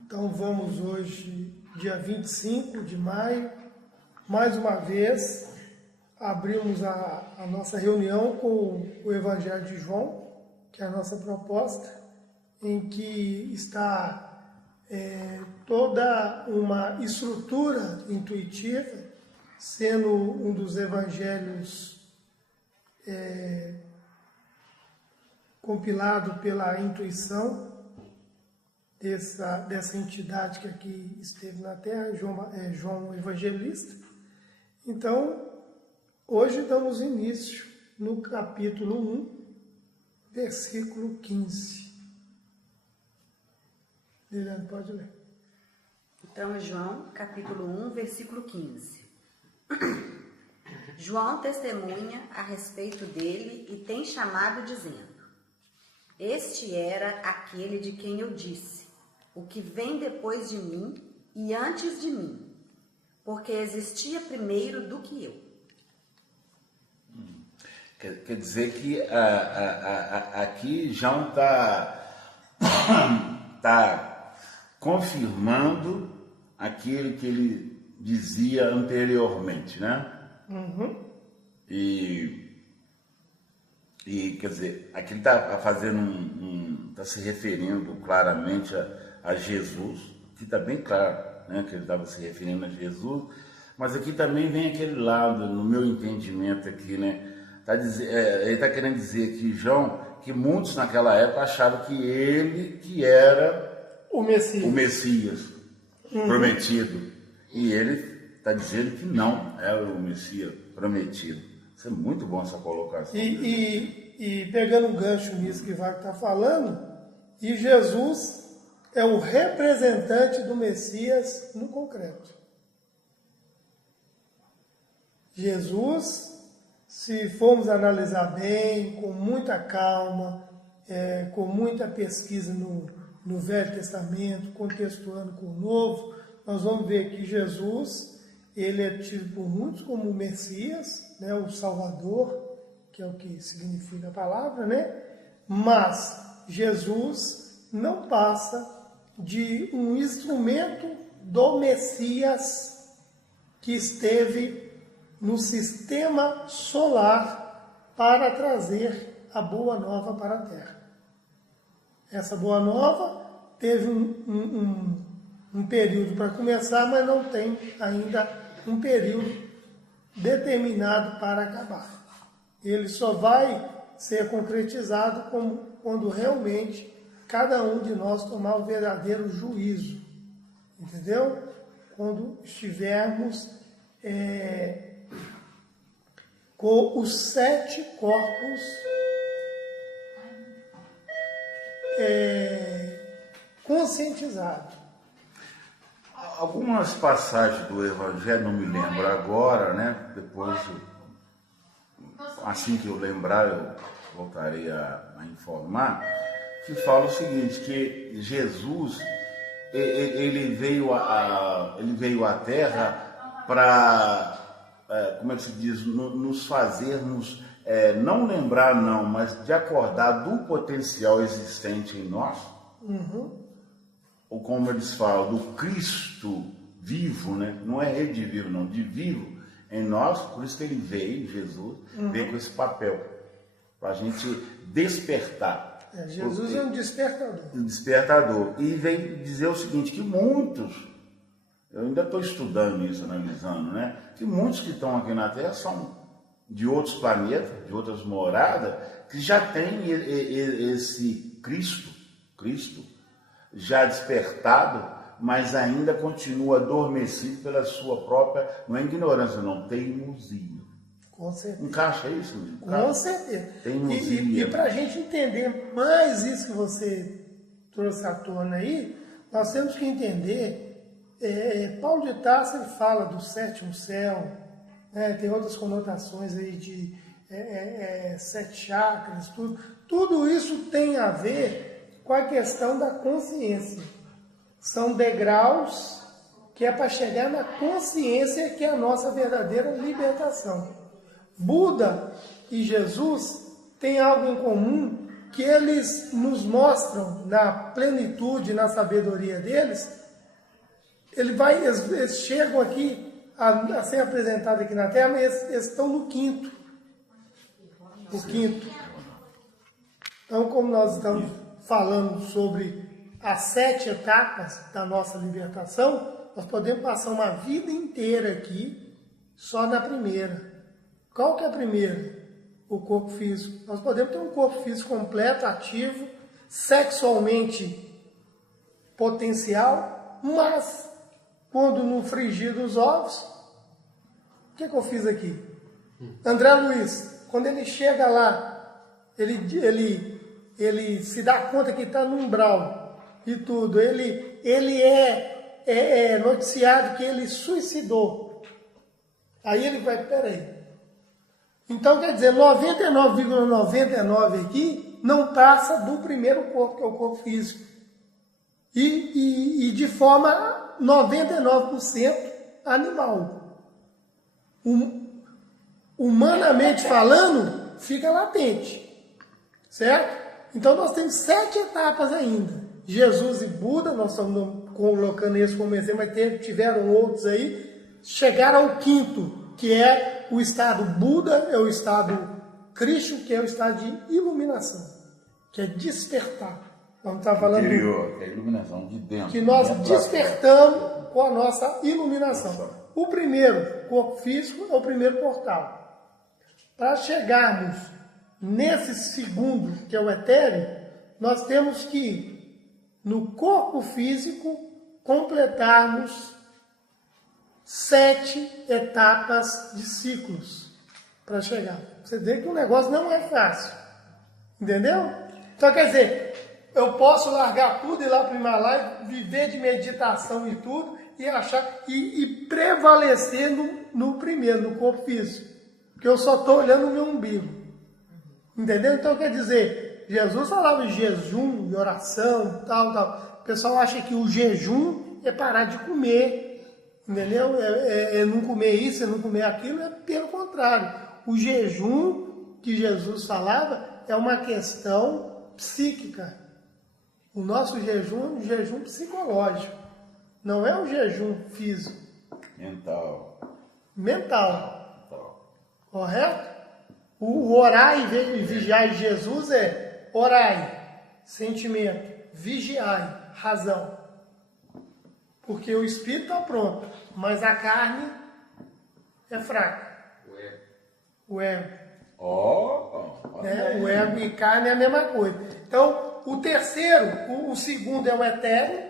Então vamos hoje, dia 25 de maio, mais uma vez, abrimos a nossa reunião com o Evangelho de João, que é a nossa proposta, em que está toda uma estrutura intuitiva, sendo um dos evangelhos compilado pela intuição dessa entidade que aqui esteve na Terra, João Evangelista. Então, hoje damos início no capítulo 1, versículo 15. Liliane, pode ler. Então, João, capítulo 1, versículo 15. João testemunha a respeito dele e tem chamado dizendo: Este era aquele de quem eu disse, o que vem depois de mim e antes de mim, porque existia primeiro do que eu. Quer dizer que aqui João está confirmando aquilo que ele dizia anteriormente, né? Uhum. E quer dizer, aqui ele está fazendo está se referindo claramente a Jesus, que está bem claro, né, que ele estava se referindo a Jesus, mas aqui também vem aquele lado, no meu entendimento aqui, né? Ele está querendo dizer que João, que muitos naquela época achavam que ele que era o Messias. Prometido. E ele está dizendo que não era o Messias prometido. Isso é muito bom, essa colocação. E pegando um gancho nisso que o Wagner está falando, e Jesus é o representante do Messias no concreto. Jesus, se formos analisar bem, com muita calma, com muita pesquisa no Velho Testamento, contextuando com o Novo, nós vamos ver que Jesus, ele é tido por muitos como o Messias, né, o Salvador, que é o que significa a palavra, né? Mas Jesus não passa de um instrumento do Messias que esteve no sistema solar para trazer a boa nova para a Terra. Essa boa nova teve um período para começar, mas não tem ainda um período determinado para acabar. Ele só vai ser concretizado quando realmente cada um de nós tomar o verdadeiro juízo, entendeu? Quando estivermos com os 7 corpos conscientizados. Algumas passagens do Evangelho, não me lembro agora, né? Depois, assim que eu lembrar, eu voltarei a informar, que fala o seguinte, que Jesus, ele veio à Terra para, como é que se diz, nos fazermos, não lembrar não, mas de acordar do potencial existente em nós, ou como eles falam, do Cristo vivo, né? Não é rede vivo, não, de vivo em nós, por isso que ele veio, Jesus, veio com esse papel, para a gente despertar. Jesus é um despertador. Um despertador. E veio dizer o seguinte, que muitos, eu ainda estou estudando isso, analisando, né? Que muitos que estão aqui na Terra são de outros planetas, de outras moradas, que já têm esse Cristo já despertado, mas ainda continua adormecido pela sua própria, não é ignorância, não, teimosia. Com certeza. Encaixa isso? Com certeza. Teimosia. E para a gente entender mais isso que você trouxe à tona aí, nós temos que entender, Paulo de Tarso ele fala do 7º céu, né, tem outras conotações aí de 7 chakras, tudo isso tem a ver com a questão da consciência. São degraus que é para chegar na consciência, que é a nossa verdadeira libertação. Buda e Jesus têm algo em comum, que eles nos mostram na plenitude, na sabedoria deles, eles chegam aqui a ser apresentados aqui na Terra, mas eles estão no quinto. O quinto. Então, como nós estamos falando sobre as 7 etapas da nossa libertação, nós podemos passar uma vida inteira aqui só na primeira. Qual que é a primeira? O corpo físico. Nós podemos ter um corpo físico completo, ativo, sexualmente potencial, mas quando no frigir dos ovos, o que eu fiz aqui? André Luiz, quando ele chega lá, ele se dá conta que está no umbral e tudo, ele é noticiado que ele suicidou. Aí ele vai, peraí. Então, quer dizer, 99,99 aqui não passa do primeiro corpo, que é o corpo físico. E de forma 99% animal. Humanamente falando, fica latente. Certo? Então, nós temos 7 etapas ainda. Jesus e Buda, nós estamos colocando esse como exemplo, mas tiveram outros aí, chegaram ao quinto, que é o estado Buda, é o estado Krishna, que é o estado de iluminação, que é despertar. Vamos estar falando interior, é a iluminação de dentro. Que nós despertamos com a nossa iluminação. O primeiro corpo físico é o primeiro portal. Para chegarmos nesse segundo, que é o etéreo, nós temos que, no corpo físico, completarmos 7 etapas de ciclos para chegar. Você vê que o negócio não é fácil. Entendeu? Então, quer dizer, eu posso largar tudo e ir lá para o Himalaia, viver de meditação e tudo, e achar e prevalecer no primeiro, no corpo físico. Porque eu só estou olhando o meu umbigo. Entendeu? Então, quer dizer, Jesus falava de jejum, de oração, tal. O pessoal acha que o jejum é parar de comer. Entendeu? É não comer isso, é não comer aquilo, é pelo contrário. O jejum que Jesus falava é uma questão psíquica. O nosso jejum é um jejum psicológico, não é um jejum físico. Mental. Correto? O orar e vigiar de Jesus é orai, sentimento, vigiai, razão. Porque o espírito está pronto, mas a carne é fraca. O ego. O ego e carne é a mesma coisa. Então, o terceiro, o segundo é o etéreo,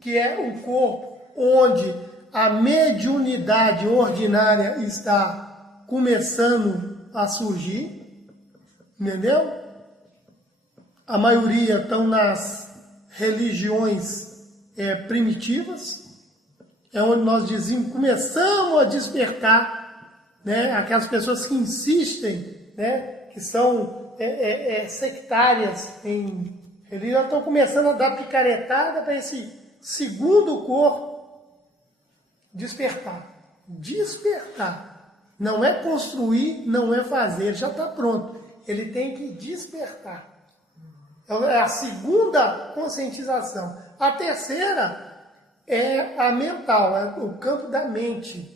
que é o corpo onde a mediunidade ordinária está começando a surgir. Entendeu? A maioria estão nas religiões primitivas, é onde nós começamos a despertar, né, aquelas pessoas que insistem, né, que são sectárias em religião, estão começando a dar picaretada para esse segundo corpo despertar. Não é construir, não é fazer, já está pronto. Ele tem que despertar. É a segunda conscientização. A terceira é a mental, é o campo da mente.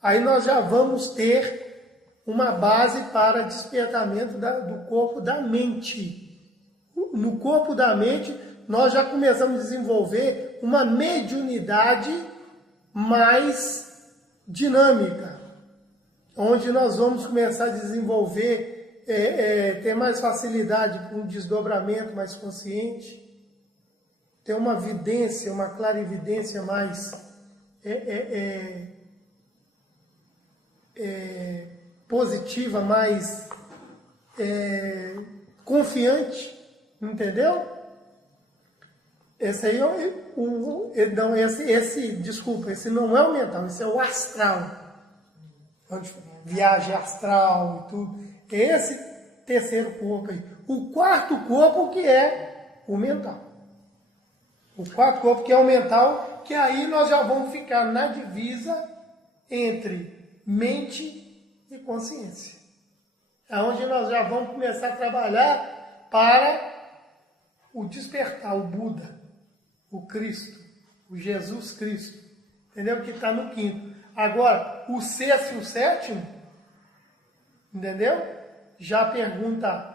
Aí nós já vamos ter uma base para despertamento do corpo da mente. No corpo da mente, nós já começamos a desenvolver uma mediunidade mais dinâmica, onde nós vamos começar a desenvolver, ter mais facilidade com um desdobramento mais consciente, ter uma vidência, uma clarividência mais positiva, mais confiante, entendeu? Esse aí esse não é o mental, esse é o astral, onde viagem astral e tudo. Esse terceiro corpo aí. O quarto corpo que é o mental. O quarto corpo que é o mental, que aí nós já vamos ficar na divisa entre mente e consciência. É onde nós já vamos começar a trabalhar para o despertar, o Buda, o Cristo, o Jesus Cristo, entendeu? Que está no quinto. Agora, o sexto e o sétimo, entendeu? Já pergunta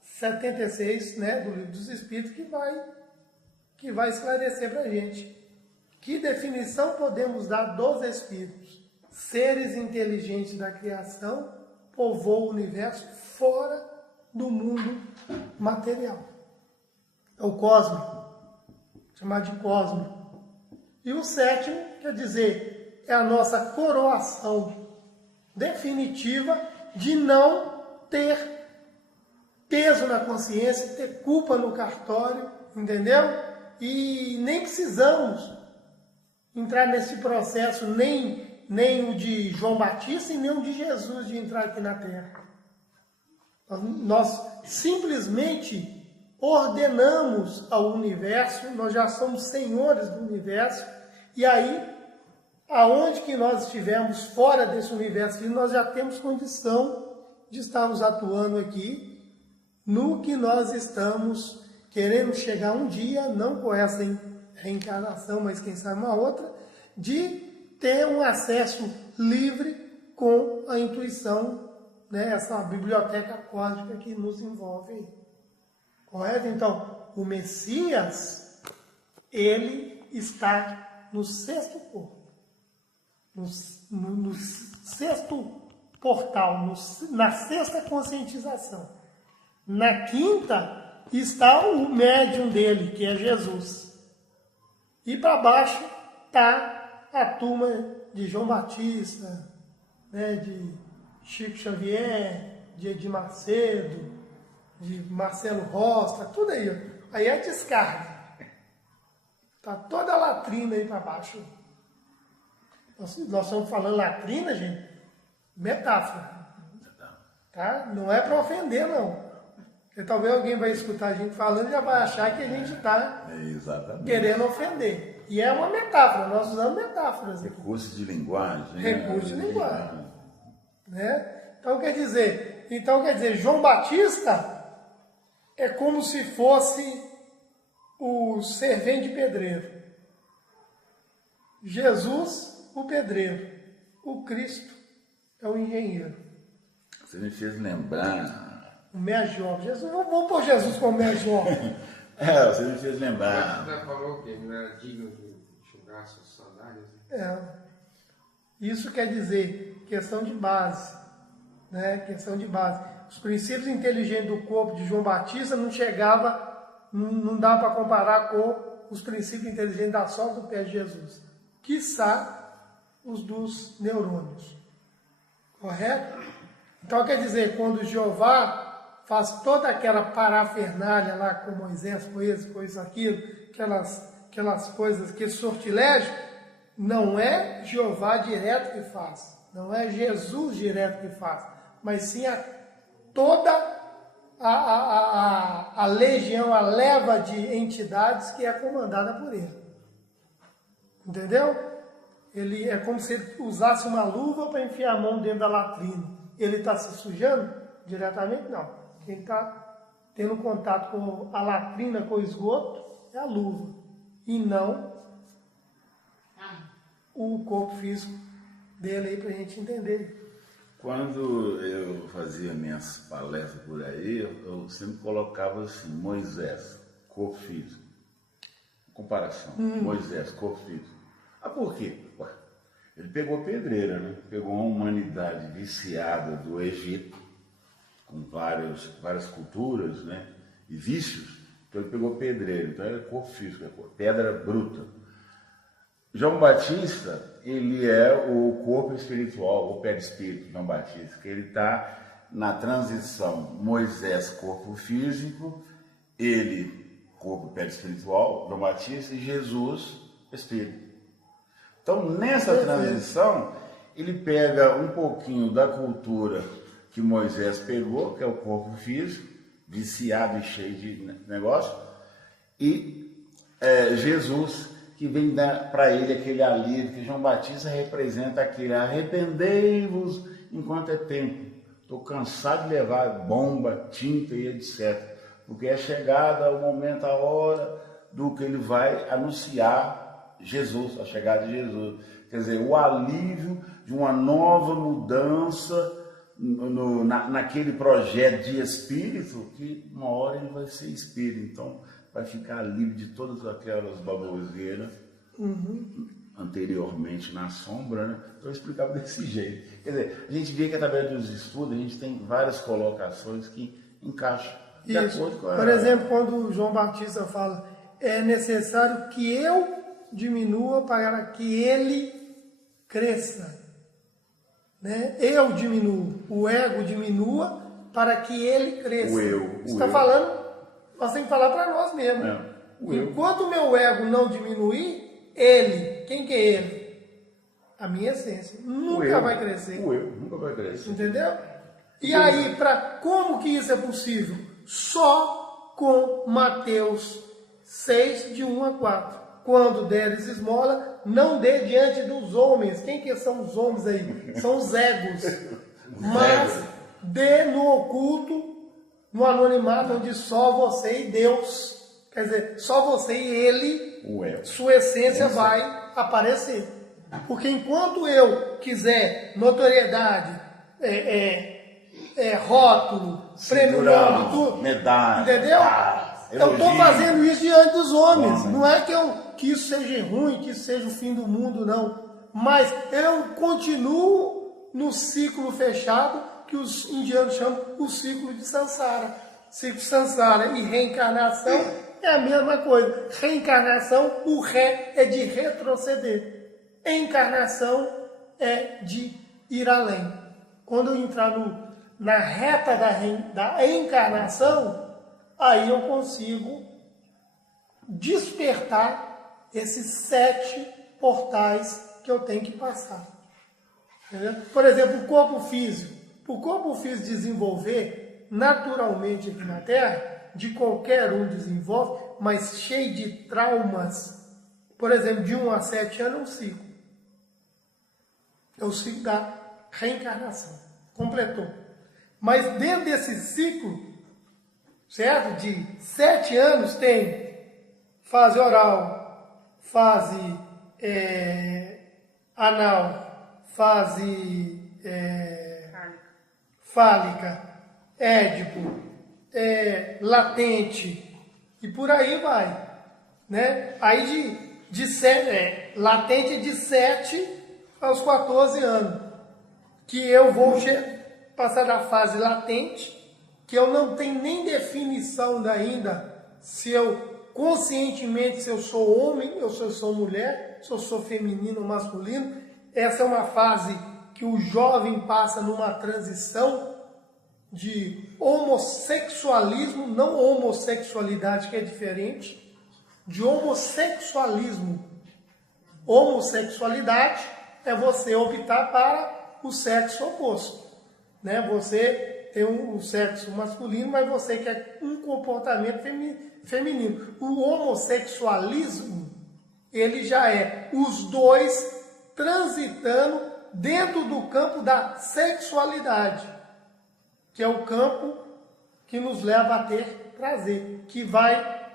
76, né, do Livro dos Espíritos, que vai esclarecer para a gente. Que definição podemos dar dos Espíritos? Seres inteligentes da criação povoam o universo fora do mundo material. É o cósmico, chamado de cósmico. E o sétimo, quer dizer, é a nossa coroação definitiva de não ter peso na consciência, ter culpa no cartório, entendeu? E nem precisamos entrar nesse processo, nem o de João Batista e nem o de Jesus de entrar aqui na Terra. Nós simplesmente ordenamos ao universo, nós já somos senhores do universo, e aí, aonde que nós estivermos fora desse universo, nós já temos condição de estarmos atuando aqui no que nós estamos querendo chegar um dia, não com essa reencarnação, mas quem sabe uma outra, de ter um acesso livre com a intuição, né, essa biblioteca cósmica que nos envolve aí. Correto? Então, o Messias, ele está no sexto corpo, no sexto portal, na sexta conscientização. Na quinta está o médium dele, que é Jesus. E para baixo está a turma de João Batista, né, de Chico Xavier, de Edir Macedo, de Marcelo Rossi, tudo aí. Aí é descarga. Está toda a latrina aí para baixo. Nós estamos falando latrina, gente, metáfora. Tá? Não é para ofender, não. Porque talvez alguém vai escutar a gente falando e já vai achar que a gente está querendo ofender. E é uma metáfora, nós usamos metáforas. Recurso de linguagem. Recurso de linguagem. Né? Então quer dizer, João Batista é como se fosse o servente pedreiro. Jesus, o pedreiro. O Cristo é o engenheiro. Você me fez lembrar. O mestre de obra. Jesus, vamos pôr Jesus como mestre de obra. Você me fez lembrar. Você falou que não era digno de enxugar suas sandálias. Isso quer dizer questão de base. Né? Questão de base. Os princípios inteligentes do corpo de João Batista não dá para comparar com os princípios inteligentes da sola do pé de Jesus. Quiçá os dos neurônios. Correto? Então quer dizer, quando Jeová faz toda aquela parafernália lá com Moisés, com isso, aquilo, aquelas coisas, aquele sortilégio, não é Jeová direto que faz, não é Jesus direto que faz, mas sim toda a legião, a leva de entidades que é comandada por ele. Entendeu? Ele é como se ele usasse uma luva para enfiar a mão dentro da latrina. Ele está se sujando diretamente? Não. Quem está tendo contato com a latrina, com o esgoto, é a luva. E não o corpo físico dele aí para a gente entender. Quando eu fazia minhas palestras por aí, eu sempre colocava assim, Moisés, corpo físico. Comparação, Moisés, corpo físico. Por quê? Ele pegou pedreira, né? Pegou uma humanidade viciada do Egito, com várias culturas, né? E vícios. Então ele pegou pedreira, então era corpo físico, pedra bruta. João Batista, ele é o corpo espiritual, o perispírito João Batista, que ele está na transição Moisés, corpo físico, ele, corpo perispiritual, João Batista, e Jesus, espírito. Então, nessa transição, ele pega um pouquinho da cultura que Moisés pegou, que é o corpo físico, viciado e cheio de negócio, e Jesus, que vem dar para ele aquele alívio, que João Batista representa aquele arrependei-vos enquanto é tempo. Estou cansado de levar bomba, tinta e etc. porque é chegada o momento, a hora do que ele vai anunciar Jesus, a chegada de Jesus. Quer dizer, o alívio de uma nova mudança naquele projeto de espírito, que uma hora ele vai ser espírito, então vai ficar livre de todas aquelas baboseiras anteriormente na sombra, né? Então eu explicava desse jeito. Quer dizer, a gente vê que através dos estudos a gente tem várias colocações que encaixam de acordo com a... Por exemplo, quando o João Batista fala, é necessário que eu diminua para que ele cresça. Né? Eu diminuo, o ego diminua para que ele cresça. O eu. Você está falando, nós temos que falar para nós mesmos. Enquanto o meu ego não diminuir, ele, quem que é ele? A minha essência. Nunca vai crescer. O eu nunca vai crescer. Entendeu? E aí, como que isso é possível? Só com Mateus 6, de 1 a 4. Quando deres esmola, não dê diante dos homens. Quem que são os homens aí? São os egos. Mas dê no oculto, no anonimato, onde só você e Deus, quer dizer, só você e Ele, sua essência vai aparecer. Porque enquanto eu quiser notoriedade, rótulo, prêmio, nome, tudo, medalha, entendeu? Eu estou fazendo isso diante dos homens. Não é que isso seja ruim, que isso seja o fim do mundo, não. Mas eu continuo no ciclo fechado, que os indianos chamam o ciclo de Sansara. Ciclo Sansara e reencarnação é a mesma coisa. Reencarnação, o ré é de retroceder. Encarnação é de ir além. Quando eu entrar na reta da encarnação, aí eu consigo despertar esses 7 portais que eu tenho que passar. Entendeu? Por exemplo, o corpo físico. O corpo físico desenvolver naturalmente aqui na Terra, de qualquer um desenvolve, mas cheio de traumas. Por exemplo, de 1 a 7 anos é um ciclo. É o ciclo da reencarnação. Completou. Mas dentro desse ciclo, certo? De 7 anos tem fase oral, fase anal, fase fálica, édipo, latente, e por aí vai. Né? Aí latente de 7 aos 14 anos, que eu vou passar da fase latente, que eu não tenho nem definição ainda se eu conscientemente, se eu sou homem ou se eu sou mulher, se eu sou feminino ou masculino. Essa é uma fase que o jovem passa numa transição de homossexualismo, não homossexualidade, que é diferente, de homossexualismo. Homossexualidade é você optar para o sexo oposto. Né? Você tem um sexo masculino, mas você quer um comportamento feminino. O homossexualismo, ele já é os dois transitando dentro do campo da sexualidade, que é o campo que nos leva a ter prazer, que vai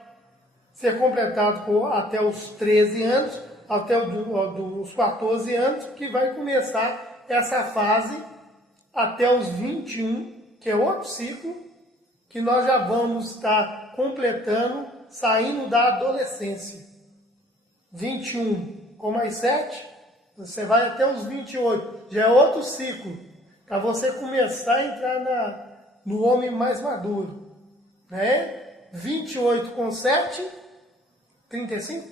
ser completado até os 13 anos, até os 14 anos, que vai começar essa fase até os 21, que é outro ciclo, que nós já vamos estar completando, saindo da adolescência. 21 com mais 7, você vai até os 28, já é outro ciclo, para você começar a entrar no homem mais maduro. Né? 28 com 7, 35,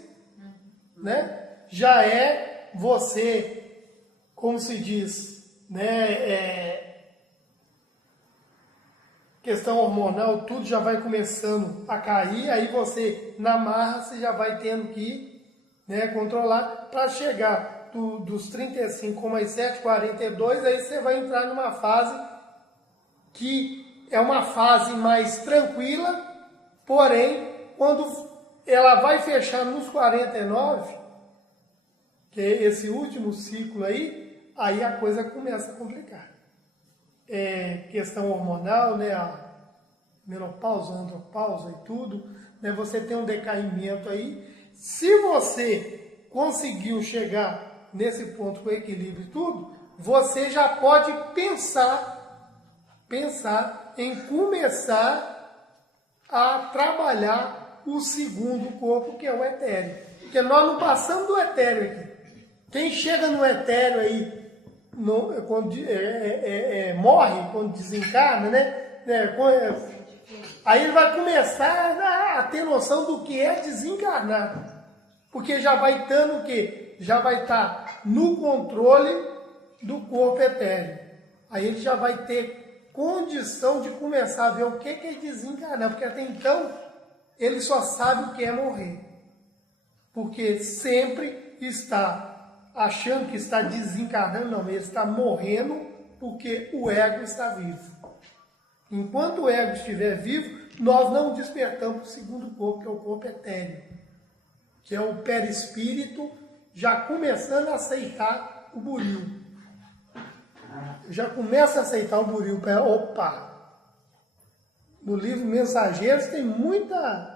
né? Já é você, como se diz, né? Questão hormonal, tudo já vai começando a cair, aí você, na marra, você já vai tendo que, né, controlar para chegar dos 35 com mais 7, 42, aí você vai entrar numa fase que é uma fase mais tranquila, porém, quando ela vai fechar nos 49, que é esse último ciclo aí a coisa começa a complicar. Questão hormonal, né? menopausa, andropausa e tudo, né? Você tem um decaimento aí. Se você conseguiu chegar nesse ponto com equilíbrio e tudo, você já pode pensar em começar a trabalhar o segundo corpo, que é o etéreo. Porque nós não passamos do etéreo aqui. Quem chega no etéreo aí, morre, quando desencarna, né? Aí ele vai começar a ter noção do que é desencarnar. Porque já vai estando o quê? Já vai estar no controle do corpo etéreo. Aí ele já vai ter condição de começar a ver o que é desencarnar. Porque até então ele só sabe o que é morrer. Porque sempre está achando que está desencarnando, não, ele está morrendo porque o ego está vivo. Enquanto o ego estiver vivo, nós não despertamos para o segundo corpo, que é o corpo etéreo, que é o perispírito já começando a aceitar o buril. Já começa a aceitar o buril. Opa! No livro Mensageiros tem muita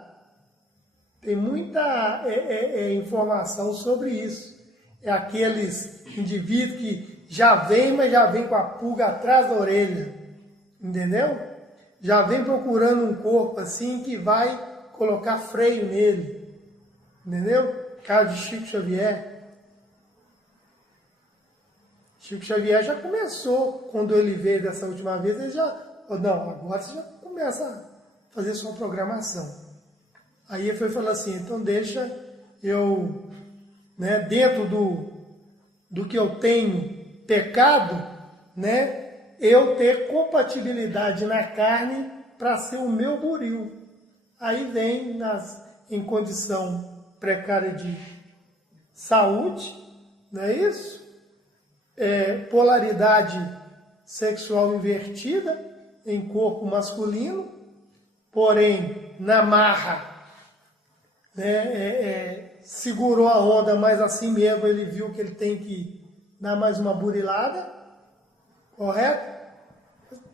informação sobre isso. É aqueles indivíduos que já vem, mas já vem com a pulga atrás da orelha. Entendeu? Já vem procurando um corpo assim que vai colocar freio nele. Entendeu? Caso de Chico Xavier. Chico Xavier já começou, quando ele veio dessa última vez, ele já... Não, agora você já começa a fazer sua programação. Aí ele foi falar assim, então deixa eu, né, dentro do que eu tenho pecado, né, eu ter compatibilidade na carne para ser o meu buril. Aí vem em condição precária de saúde, não é isso? Polaridade sexual invertida em corpo masculino, porém na marra, né, segurou a onda, mas assim mesmo ele viu que ele tem que dar mais uma burilada, correto?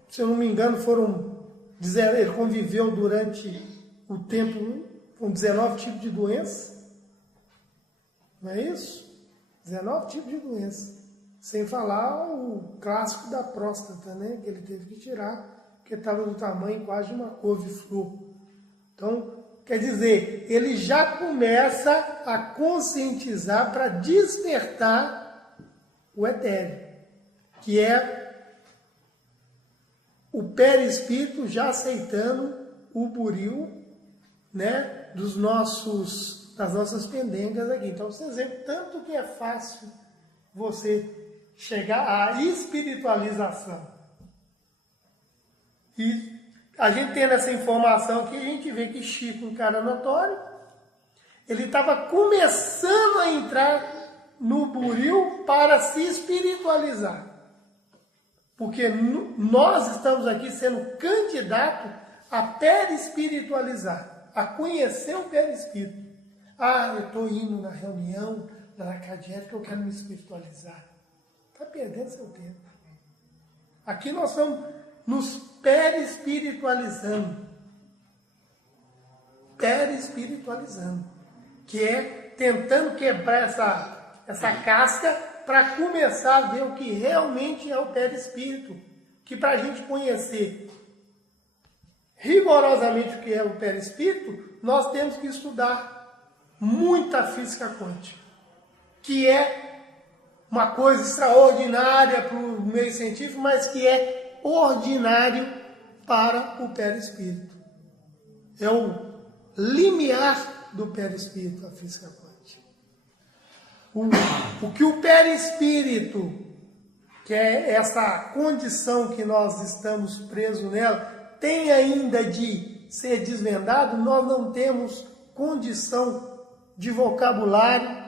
Se eu não me engano, ele conviveu durante o tempo com 19 tipos de doenças, não é isso? 19 tipos de doenças. Sem falar o clássico da próstata, né? Que ele teve que tirar, porque estava do tamanho quase de uma couve-flor. Então, quer dizer, ele já começa a conscientizar para despertar o etéreo, que é o perispírito já aceitando o buril, né? Das nossas pendengas aqui. Então, vocês veem tanto que é fácil você chegar à espiritualização. E a gente tendo essa informação aqui, a gente vê que Chico, um cara notório, ele estava começando a entrar no buril para se espiritualizar. Porque nós estamos aqui sendo candidatos a perispiritualizar, a conhecer o perispírito. Ah, eu estou indo na reunião da Arcadiana que eu quero me espiritualizar. Está perdendo seu tempo. Aqui nós estamos nos perispiritualizando. Perispiritualizando. Que é tentando quebrar essa casca para começar a ver o que realmente é o perispírito. Que para a gente conhecer rigorosamente o que é o perispírito, nós temos que estudar muita física quântica, que é uma coisa extraordinária para o meio científico, mas que é ordinário para o perispírito. É o limiar do perispírito, a física quântica. O que o perispírito, que é essa condição que nós estamos presos nela, tem ainda de ser desvendado, nós não temos condição de vocabulário,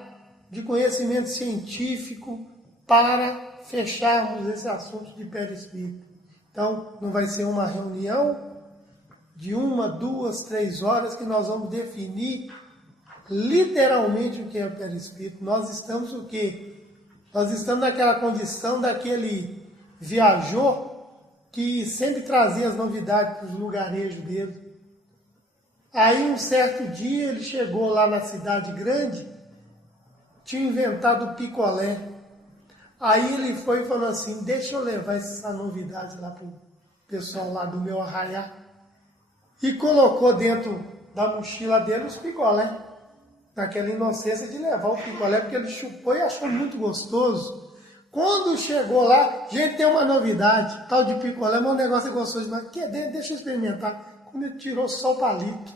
de conhecimento científico para fecharmos esse assunto de perispírito. Então, não vai ser uma reunião de 1, 2, 3 horas que nós vamos definir literalmente o que é o perispírito. Nós estamos o quê? Nós estamos naquela condição daquele viajor que sempre trazia as novidades para os lugarejos dele. Aí um certo dia ele chegou lá na cidade grande, tinha inventado o picolé. Aí ele foi e falou assim, deixa eu levar essa novidade lá para o pessoal lá do meu arraiá. E colocou dentro da mochila dele os picolé. Naquela inocência de levar o picolé, porque ele chupou e achou muito gostoso. Quando chegou lá, gente, tem uma novidade, tal de picolé, mas o negócio é gostoso, mas deixa eu experimentar. Quando ele tirou só o palito,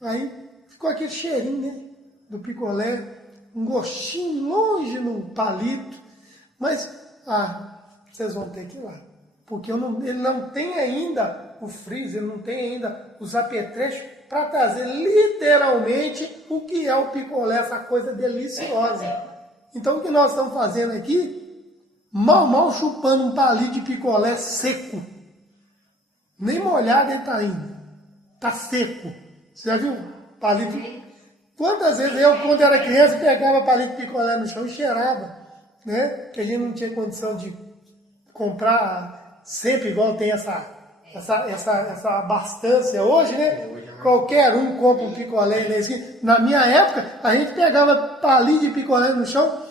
aí ficou aquele cheirinho, né, do picolé, um gostinho longe no palito, mas, vocês vão ter que ir lá, porque ele não tem ainda o freezer, ele não tem ainda os apetrechos para trazer literalmente o que é o picolé, essa coisa deliciosa. Então o que nós estamos fazendo aqui, mal chupando um palito de picolé seco. Nem molhado ele está indo. Está seco. Você já viu palito? Quantas vezes eu, quando era criança, pegava palito de picolé no chão e cheirava, né? Que a gente não tinha condição de comprar sempre igual tem essa abastância hoje, né? Qualquer um compra um picolé na esquina. Na minha época, a gente pegava palito de picolé no chão,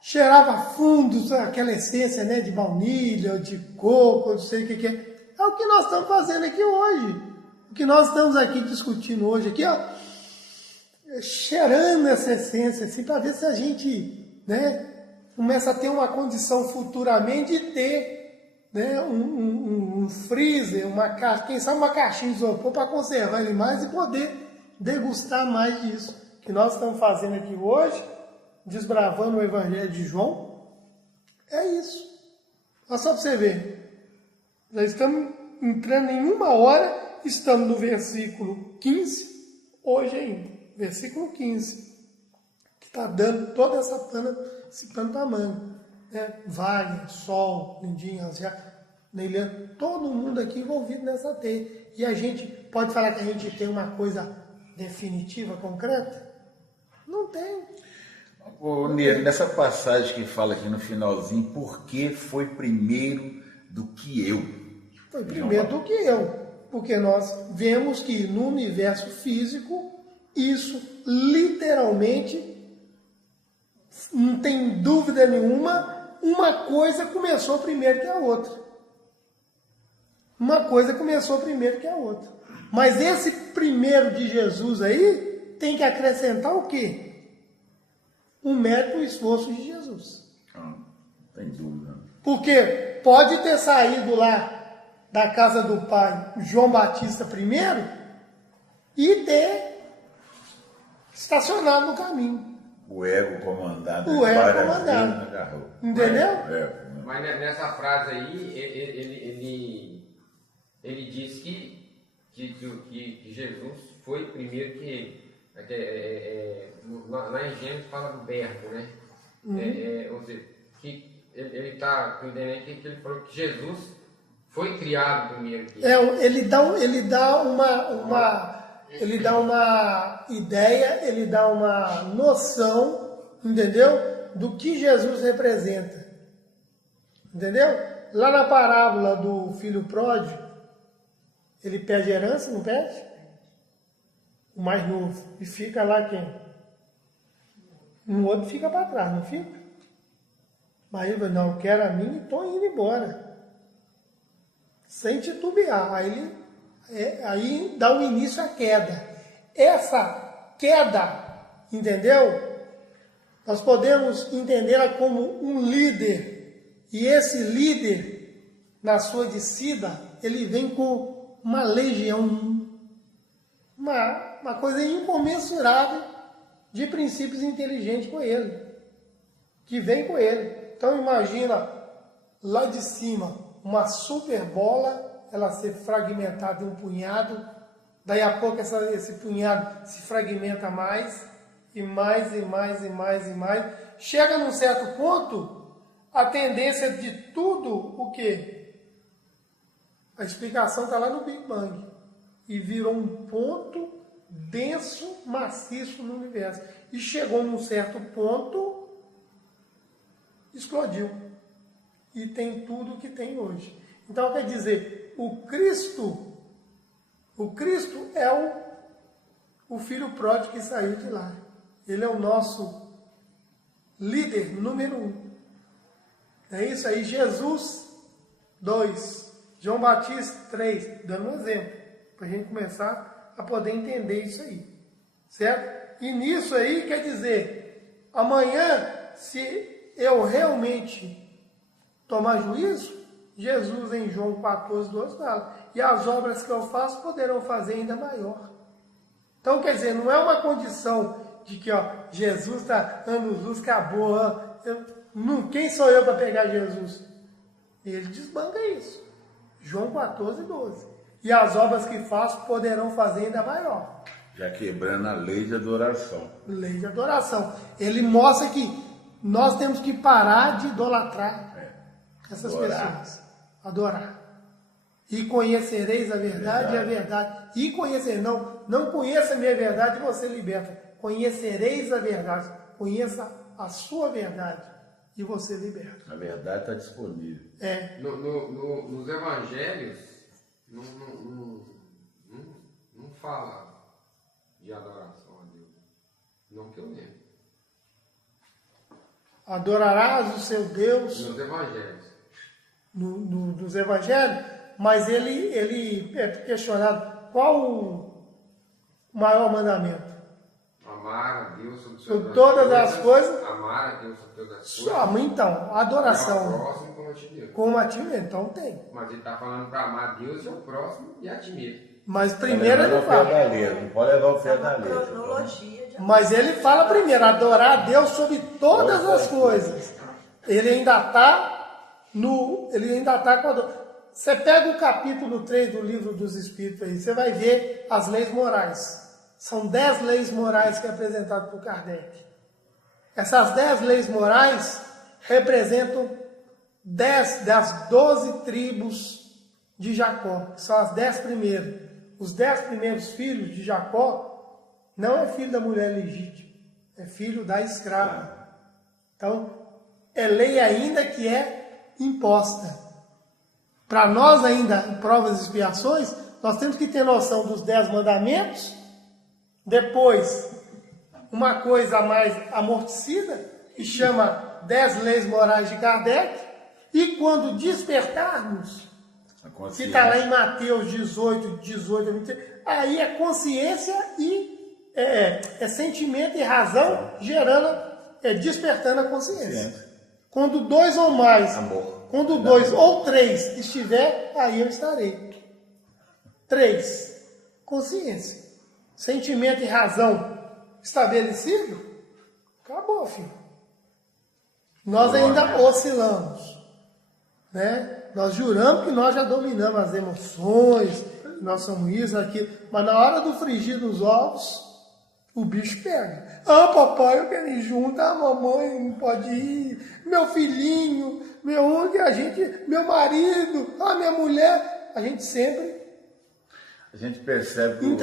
cheirava fundo, aquela essência, né, de baunilha, ou de coco, não sei o que é. É o que nós estamos fazendo aqui hoje. O que nós estamos aqui discutindo hoje, aqui, ó, cheirando essa essência, assim, para ver se a gente, né, começa a ter uma condição futuramente de ter, né, um freezer, uma caixa, quem sabe uma caixinha de isopor para conservar ele mais e poder degustar mais disso. O que nós estamos fazendo aqui hoje, desbravando o Evangelho de João, é isso. Olha só para você ver. Já estamos entrando em 1 hora, estamos no versículo 15, hoje ainda. Versículo 15, que está dando toda esse pano para manga. Né? Wagner, Sol, Lindinho, Neiliano, todo mundo aqui envolvido nessa teia. E a gente pode falar que a gente tem uma coisa definitiva, concreta? Não tem. Ô, Nero, nessa passagem que fala aqui no finalzinho, por que foi primeiro do que eu? Foi primeiro do que eu. Porque nós vemos que no universo físico, isso literalmente, não tem dúvida nenhuma, uma coisa começou primeiro que a outra. Uma coisa começou primeiro que a outra. Mas esse primeiro de Jesus aí tem que acrescentar o quê? O mérito e o esforço de Jesus. Não tem dúvida. Porque pode ter saído lá da casa do pai João Batista primeiro e ter estacionado no caminho. O ego comandado. O ego comandado. Entendeu? Mas nessa frase aí, ele diz que Jesus foi primeiro que ele. Lá em Gênesis fala do verbo, né? Ou seja, que ele está entendendo que ele falou que Jesus foi criado primeiro que ele. Ele dá uma ideia, ele dá uma noção, entendeu? Do que Jesus representa. Entendeu? Lá na parábola do filho pródigo, ele pede herança, não pede? O mais novo. E fica lá quem? Um outro fica para trás, não fica? Mas ele vai, não, eu quero a mim e estou indo embora. Sem titubear. Aí dá o início à queda. Essa queda, entendeu? Nós podemos entendê-la como um líder. E esse líder, na sua descida, ele vem com uma legião, uma coisa incomensurável de princípios inteligentes com ele, que vem com ele. Então imagina, lá de cima, uma super bola, ela ser fragmentada em um punhado, daí a pouco esse punhado se fragmenta mais, e mais, e mais, e mais, e mais. Chega num certo ponto, a tendência de tudo, o quê? A explicação está lá no Big Bang. E virou um ponto denso, maciço no universo. E chegou num certo ponto, explodiu. E tem tudo o que tem hoje. Então quer dizer, o Cristo é o filho pródigo que saiu de lá. Ele é o nosso líder número 1. É isso aí, Jesus 2, João Batista 3, dando um exemplo, para a gente começar a poder entender isso aí, certo? E nisso aí quer dizer, amanhã, se eu realmente tomar juízo, Jesus em João 14, 12 fala, e as obras que eu faço poderão fazer ainda maior. Então quer dizer, não é uma condição de que Jesus está anos-luz, acabou, quem sou eu para pegar Jesus? Ele desbanca isso. João 14, 12. E as obras que faço poderão fazer ainda maior. Já quebrando a lei de adoração. Lei de adoração. Ele mostra que nós temos que parar de idolatrar essas pessoas. Adorar. E conhecereis a verdade e a verdade. E conhecer, não conheça a minha verdade e você liberta. Conhecereis a verdade. Conheça a sua verdade e você liberta. A verdade está disponível. Nos evangelhos não fala de adoração a Deus. Não que eu lembro. Adorarás o seu Deus. Nos evangelhos. Nos evangelhos, mas ele é questionado qual o maior mandamento. Amar a Deus sobre todas as coisas. Amar a Deus sobre todas as coisas. Então, a adoração. E ao próximo como a ti mesmo. Como a ti mesmo, então tem. Mas ele está falando para amar a Deus e ao próximo e a ti mesmo. Mas primeiro ele fala. Não pode levar o pé da letra. Cronologia de Mas ele fala primeiro, adorar a Deus sobre todas as coisas. Ele ainda está com a dor. Você pega o capítulo 3 do livro dos Espíritos aí, você vai ver as leis morais. São 10 leis morais que é apresentado por Kardec. Essas 10 leis morais representam 10 das 12 tribos de Jacó, que são as 10 primeiras. Os 10 primeiros filhos de Jacó não é filho da mulher legítima, é filho da escrava. Então, é lei ainda que é imposta. Para nós ainda, em provas e expiações, nós temos que ter noção dos 10 mandamentos, depois, uma coisa mais amortecida, que chama 10 leis morais de Kardec, e quando despertarmos, que está lá em Mateus 18, 18, 23, aí é consciência e sentimento e razão gerando, despertando a consciência. Quando 2 ou mais, amor. Quando 2 ou 3 estiver, aí eu estarei. 3, consciência. Sentimento e razão estabelecido, acabou, filho. Nós ainda oscilamos, né? Nós juramos que nós já dominamos as emoções, nós somos isso, aquilo, mas na hora do frigir dos ovos, o bicho pega. Ah, papai, eu quero ir junto, a mamãe não pode ir, meu filhinho, meu marido, a minha mulher, a gente sempre a gente percebe que os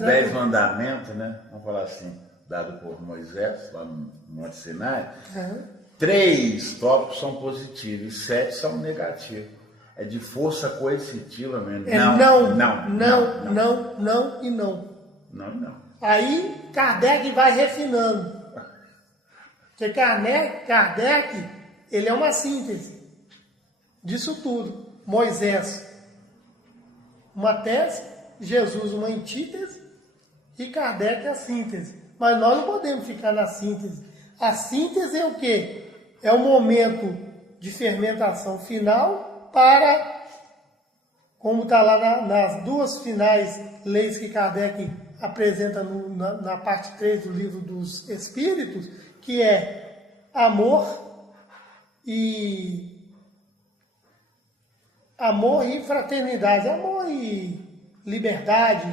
10 mandamentos, né? Vamos falar assim, dado por Moisés, lá no Monte Sinai, 3 tópicos são positivos e 7 são negativos. É de força coercitiva mesmo. Não e não. Aí Kardec vai refinando. Porque Kardec, ele é uma síntese disso tudo. Moisés, uma tese, Jesus, uma antítese, e Kardec, a síntese. Mas nós não podemos ficar na síntese. A síntese é o quê? É o momento de fermentação final para, como está lá nas 2 finais leis que Kardec apresenta na parte 3 do livro dos Espíritos, que é amor e fraternidade, amor e liberdade,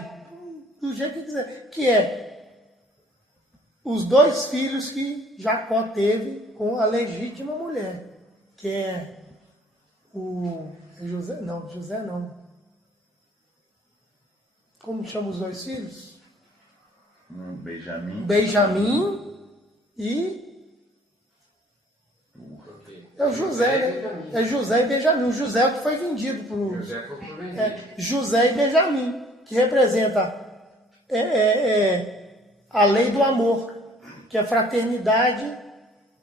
do jeito que quiser, que é os 2 filhos que Jacó teve com a legítima mulher, que é José não. Como chama os 2 filhos? Benjamim e É o José, né? É José e Benjamim. O José é o que foi vendido para o... José foi pro vendido. José e Benjamim, que representa a lei do amor, que é fraternidade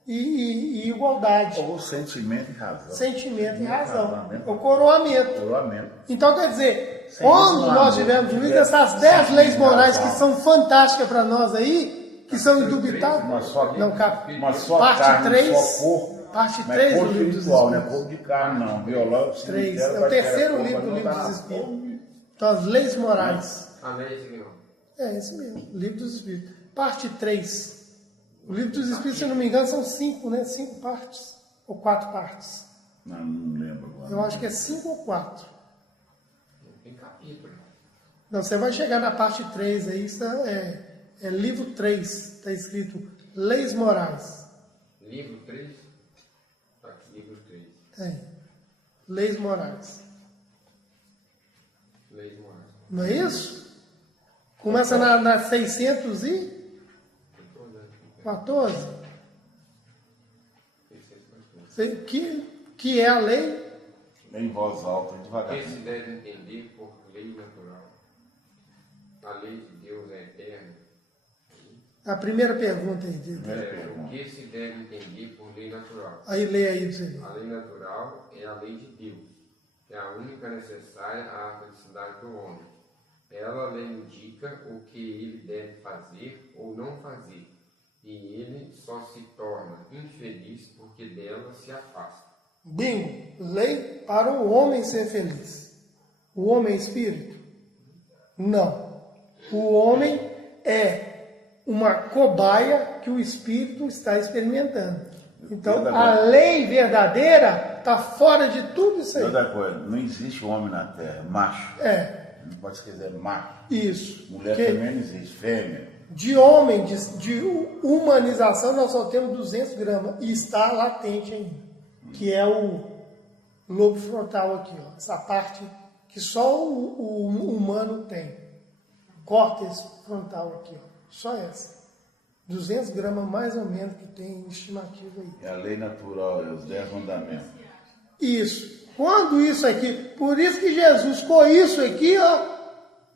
e igualdade. Ou sentimento e razão. Sentimento e razão. Razão. O coroamento. Coroamento. Então, quer dizer, Sem quando isso, nós amor, tivermos tiver lido essas 10 leis morais que razão. são fantásticas para nós aí, que são indubitáveis. Uma só, Não, uma só parte carne, 3, só corpo. parte Não 3 é do corpo livro dos espiritual, não é Espíritos. corpo de carne, não. Violão, 3. É o terceiro livro do livro dos Espíritos. Então, as leis morais. Amém, Senhor. É esse mesmo, livro dos Espíritos. Parte 3. O livro dos Espíritos, se eu não me engano, são 5, né? 5 partes. Ou 4 partes. Não lembro agora. Eu acho que é 5 ou 4. Tem capítulo. Não, você vai chegar na parte 3 aí, isso é livro 3. Está escrito Leis Morais. Livro 3? Tá aqui, livro 3. Leis Morais. Leis morais. Não é isso? Começa na 614. Que é a lei. Em voz alta, O que devagar. se deve entender por lei natural? A lei de Deus é eterna. A primeira pergunta aí. O que se deve entender por lei natural? Aí lê aí pra você ver. A lei natural é a lei de Deus, que é a única necessária à felicidade do homem. Ela lhe indica o que ele deve fazer ou não fazer, e ele só se torna infeliz porque dela se afasta. Bingo. Lei para o homem ser feliz. O homem é espírito? Não. O homem é uma cobaia que o espírito está experimentando. Então, a lei verdadeira está fora de tudo isso aí. Outra coisa, não existe homem na Terra, macho. Não pode esquecer, macho. Isso. Mulher também não existe, fêmea. De homem, de humanização, nós só temos 200 gramas. E está latente ainda. Que é o lobo frontal aqui, ó. Essa parte que só o humano tem. Córtex frontal aqui, ó. Só essa. 200 gramas mais ou menos que tem estimativa aí. É a lei natural, é os 10 mandamentos. Isso. Quando isso aqui, por isso que Jesus, com isso aqui, ó,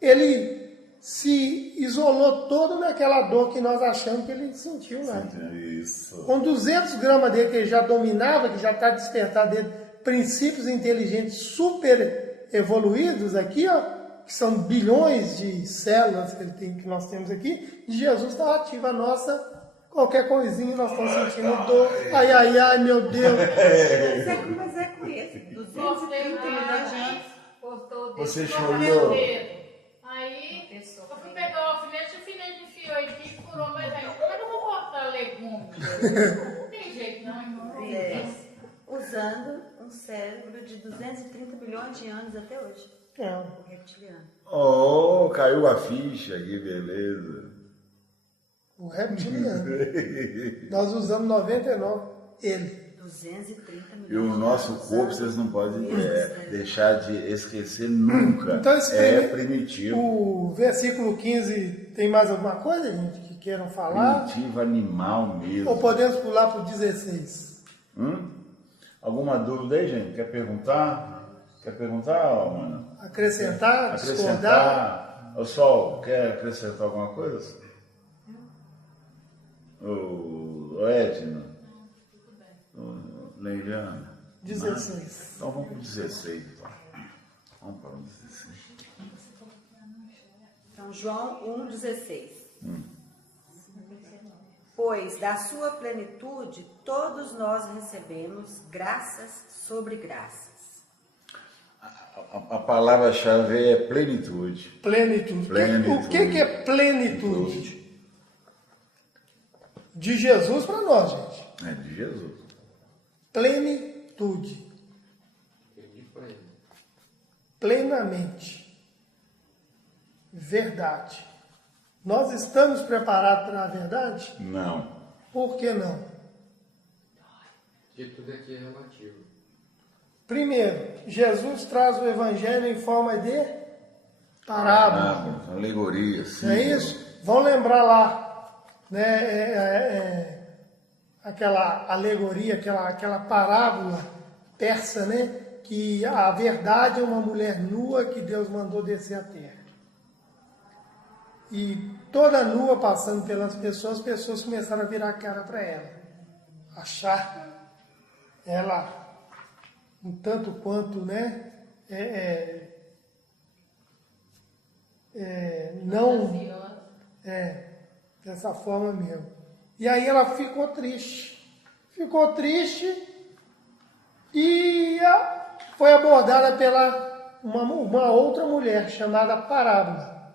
ele se isolou todo naquela dor que nós achamos que ele sentiu lá. Isso. Com 200 gramas dele que ele já dominava, que já está despertado dele, princípios inteligentes super evoluídos aqui, ó, que são bilhões de células que ele tem, que nós temos aqui, e Jesus está ativo a nossa, qualquer coisinha nós estamos sentindo dor. Ai, meu Deus. Mas é com isso. 230 milhões de anos. Você chorou. Aí, eu fui pegar o alfinete enfiou aqui e furou, mas aí, como é que eu vou cortar legume? Não tem jeito não, irmão. Usando um cérebro de 230 milhões de anos até hoje. O reptiliano. Oh, caiu a ficha, que beleza. O reptiliano. Nós usamos 99, ele. 230 milhões E o nosso corpo, vocês não podem deixar de esquecer nunca. Então, esse primitivo. O versículo 15, tem mais alguma coisa, gente, que queiram falar? Primitivo animal mesmo. Ou podemos pular para o 16? Alguma dúvida aí, gente? Quer perguntar? Mano? Acrescentar, discordar? Acrescentar? O Sol, quer acrescentar alguma coisa? O Edno? Leiliana? 16. Então vamos para o 16. Então. Vamos para o 16. Então, João 1,16. Pois da sua plenitude todos nós recebemos graças sobre graças. A palavra-chave é plenitude. Plenitude. O que é plenitude? De Jesus para nós, gente. É de Jesus. Plenitude. Plenamente. Verdade. Nós estamos preparados para a verdade? Não. Por que não? Porque tudo aqui é relativo. Primeiro, Jesus traz o evangelho em forma de parábola. Alegoria, sim. Não é isso? Vão lembrar lá, né, aquela alegoria, aquela parábola persa, né? Que a verdade é uma mulher nua que Deus mandou descer à terra. E toda nua passando pelas pessoas, as pessoas começaram a virar a cara para ela. Achar ela um tanto quanto, né? Não... dessa forma mesmo. E aí ela ficou triste. Ficou triste e foi abordada pela uma outra mulher chamada Parábola,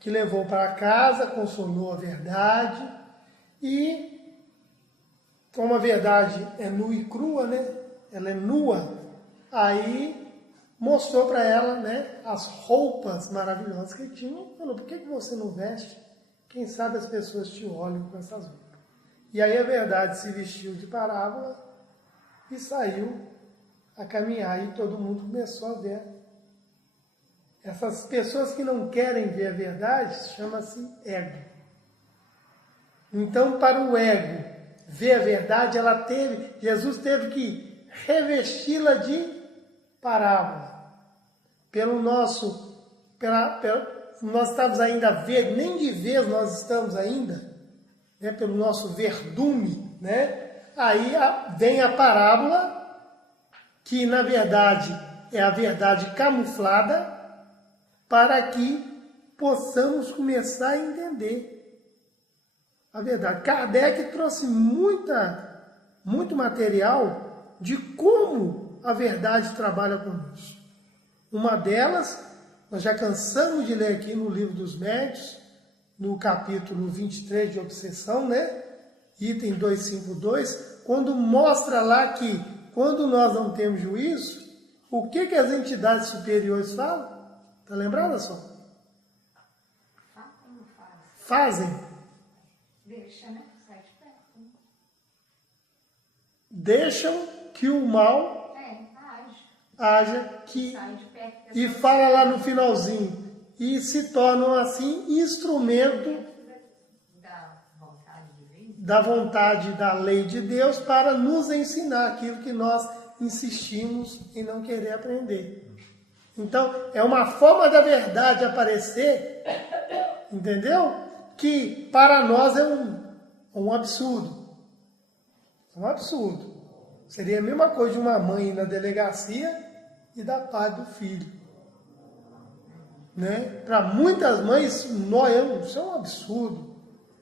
que levou para casa, consolou a verdade e, como a verdade é nua e crua, né? Ela é nua, aí mostrou para ela, né, as roupas maravilhosas que tinham. Falou, por que você não veste? Quem sabe as pessoas te olham com essas roupas. E aí a verdade se vestiu de Parábola e saiu a caminhar, e todo mundo começou a ver. Essas pessoas que não querem ver a verdade, chama-se ego. Então, para o ego ver a verdade, Jesus teve que revesti-la de parábola. Nós estamos ainda a ver, nem de vez nós estamos ainda, né, pelo nosso verdume, né? Aí vem a parábola, que na verdade é a verdade camuflada, para que possamos começar a entender a verdade. Kardec trouxe muito material de como a verdade trabalha conosco. Uma delas, nós já cansamos de ler aqui no Livro dos Médiuns, no capítulo 23 de Obsessão, né? Item 252, quando mostra lá que quando nós não temos juízo, o que as entidades superiores falam? Está lembrada só? Fazem. Deixa, né? Sai de perto. Deixam que o mal haja Sai de perto. e fala lá no finalzinho, e se tornam assim instrumento da vontade da lei de Deus para nos ensinar aquilo que nós insistimos em não querer aprender. Então, é uma forma da verdade aparecer, entendeu? Que para nós é um absurdo. É um absurdo. Seria a mesma coisa de uma mãe ir na delegacia e dar pai do filho. Né? Para muitas mães, isso é um absurdo.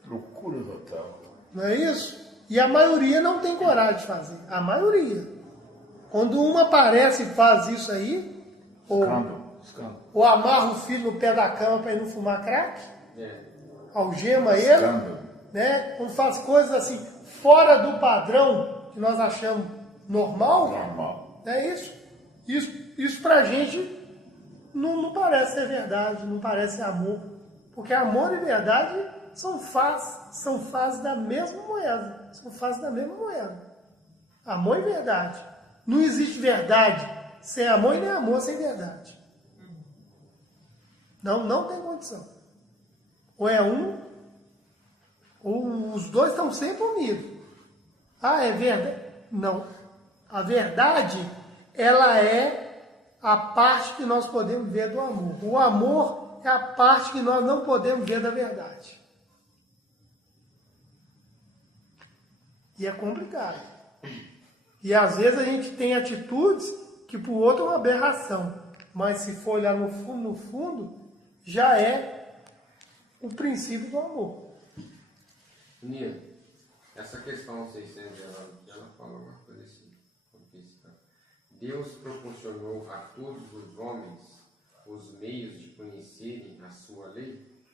Loucura total. Não é isso? E a maioria não tem coragem de fazer. A maioria. Quando uma aparece e faz isso aí, Escândalo. ou amarra o filho no pé da cama para ele não fumar crack, algema ele, né? Quando faz coisas assim, fora do padrão que nós achamos normal. É isso. Isso pra gente não parece ser verdade, não parece amor. Porque amor e verdade são faces da mesma moeda. São faces da mesma moeda. Amor e verdade. Não existe verdade sem amor e nem amor sem verdade. Não tem condição. Ou é um, ou os dois estão sempre unidos. Ah, é verdade? Não. A verdade, ela é a parte que nós podemos ver do amor. O amor é a parte que nós não podemos ver da verdade. E é complicado. E às vezes a gente tem atitudes que para o outro é uma aberração. Mas se for olhar no fundo, já é o princípio do amor. Nilo, essa questão 600, ela fala uma coisa assim. Deus proporcionou a todos os homens os meios de conhecerem a sua lei.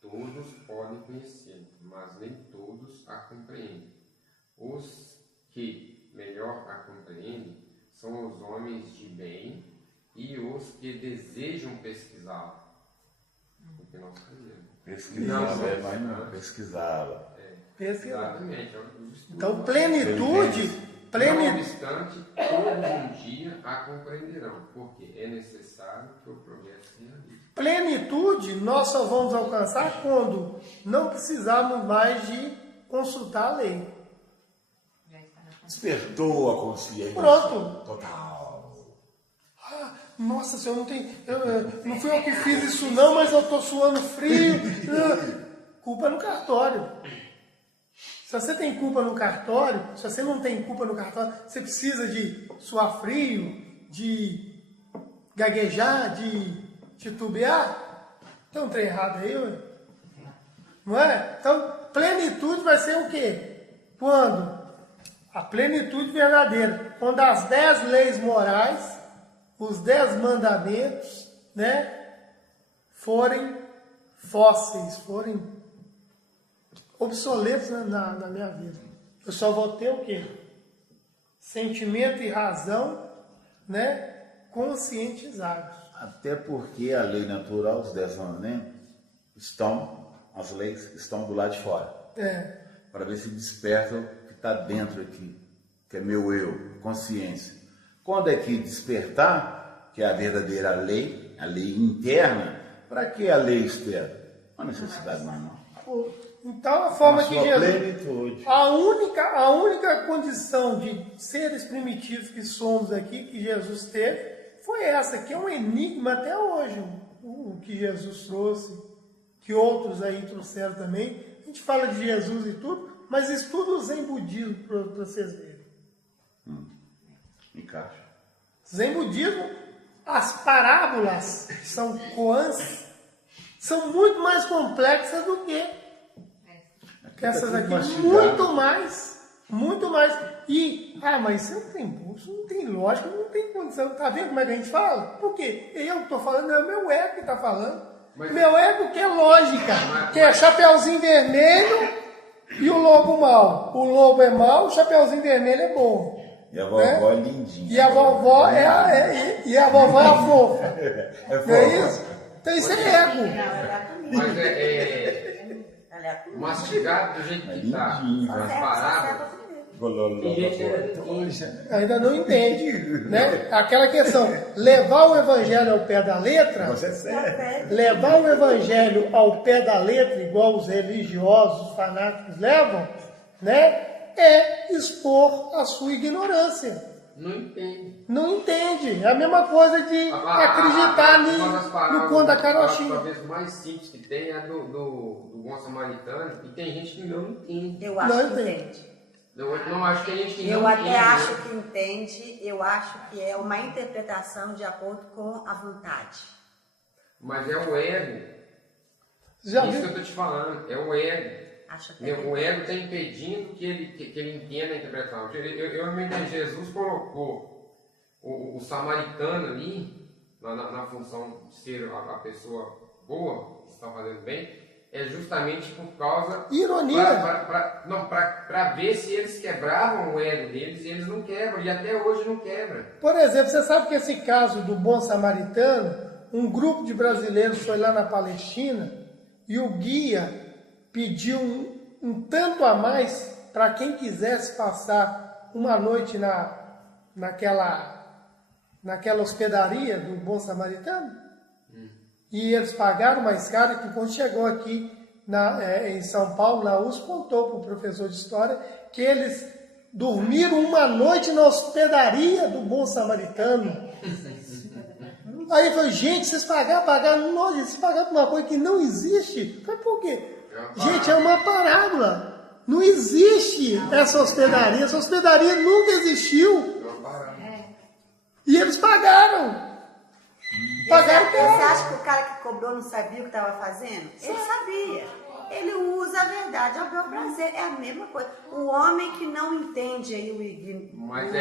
Todos podem conhecer, mas nem todos a compreendem. Os que melhor a compreendem são os homens de bem e os que desejam pesquisá-la. O que nós fazemos. Pesquisá-la. Exatamente. Então, plenitude. Não obstante, todos um dia a compreenderão, porque é necessário que o progresso se realize. Plenitude nós só vamos alcançar quando não precisarmos mais de consultar a lei. despertou a consciência. Pronto. Total. Nossa, se eu não tenho. Não fui eu que fiz isso não, mas eu estou suando frio. Culpa no cartório. Se você tem culpa no cartório, se você não tem culpa no cartório, você precisa de suar frio, de gaguejar, de titubear. Tem um trem errado aí, ué? Não é? Então, plenitude vai ser o quê? Quando? A plenitude verdadeira. Quando as 10 leis morais, os 10 mandamentos, né, forem fósseis, forem obsoletos na minha vida. Eu só vou ter o quê? Sentimento e razão, né, conscientizados. Até porque a lei natural, os 10 mandamentos, as leis estão do lado de fora. Para ver se desperta o que está dentro aqui, que é meu eu, consciência. Quando é que despertar, que é a verdadeira lei, a lei interna, para que a lei externa? Não há necessidade mais não. Então, a forma que Jesus... Plenitude. A única condição de seres primitivos que somos aqui, que Jesus teve, foi essa, que é um enigma até hoje, o que Jesus trouxe, que outros aí trouxeram também. A gente fala de Jesus e tudo, mas estuda o Zen Budismo para vocês verem. Encaixa. Zen Budismo, as parábolas são koans, são muito mais complexas do que essas aqui, muito mais. E, mas você não tem bolso, não tem lógica, não tem condição. Tá vendo como é que a gente fala? Por quê? Eu estou falando, é o meu ego que está falando. Meu ego quer lógica, quer chapeuzinho vermelho e o lobo mau. O lobo é mau, o chapeuzinho vermelho é bom. E a vovó é lindinha. E a vovó é a fofa. Não é isso? Então isso é ego. Mas mastigado do jeito que está, as parábolas, ainda não entende, né? Aquela questão, levar o evangelho ao pé da letra, levar o evangelho ao pé da letra, igual os religiosos, os fanáticos levam, né? É expor a sua ignorância. Não entende. É a mesma coisa de acreditar ali no conto da carochinha. Talvez o mais simples que tem é do bom samaritano, e tem gente que não entende. Eu acho que entende. Eu não acho que tem gente que eu não até entende. acho que entende, eu acho que é uma interpretação de acordo com a vontade. Mas é o ego. Já Isso viu? que eu estou te falando, é o ego. O ego está impedindo que ele entenda a interpretação. Eu me entendi, Jesus colocou o samaritano ali, na função de ser a pessoa boa, que está fazendo bem, é justamente por causa... Ironia! Para ver se eles quebravam o ego deles, e eles não quebram, e até hoje não quebram. Por exemplo, você sabe que esse caso do bom samaritano, um grupo de brasileiros foi lá na Palestina e o guia pediu um tanto a mais para quem quisesse passar uma noite naquela hospedaria do bom samaritano. E eles pagaram mais caro, que quando chegou aqui em São Paulo, na USP, contou para o professor de história que eles dormiram uma noite na hospedaria do bom samaritano. Aí eu falei, gente, vocês pagaram, nossa, vocês pagaram por uma coisa que não existe. Eu falei, por quê? Gente, é uma parábola. Não existe essa hospedaria nunca existiu. E eles pagaram. Você acha que o cara que cobrou não sabia o que estava fazendo? Ele sabia. Ele usa a verdade ao bel prazer. É a mesma coisa. O homem que não entende aí o ignorante.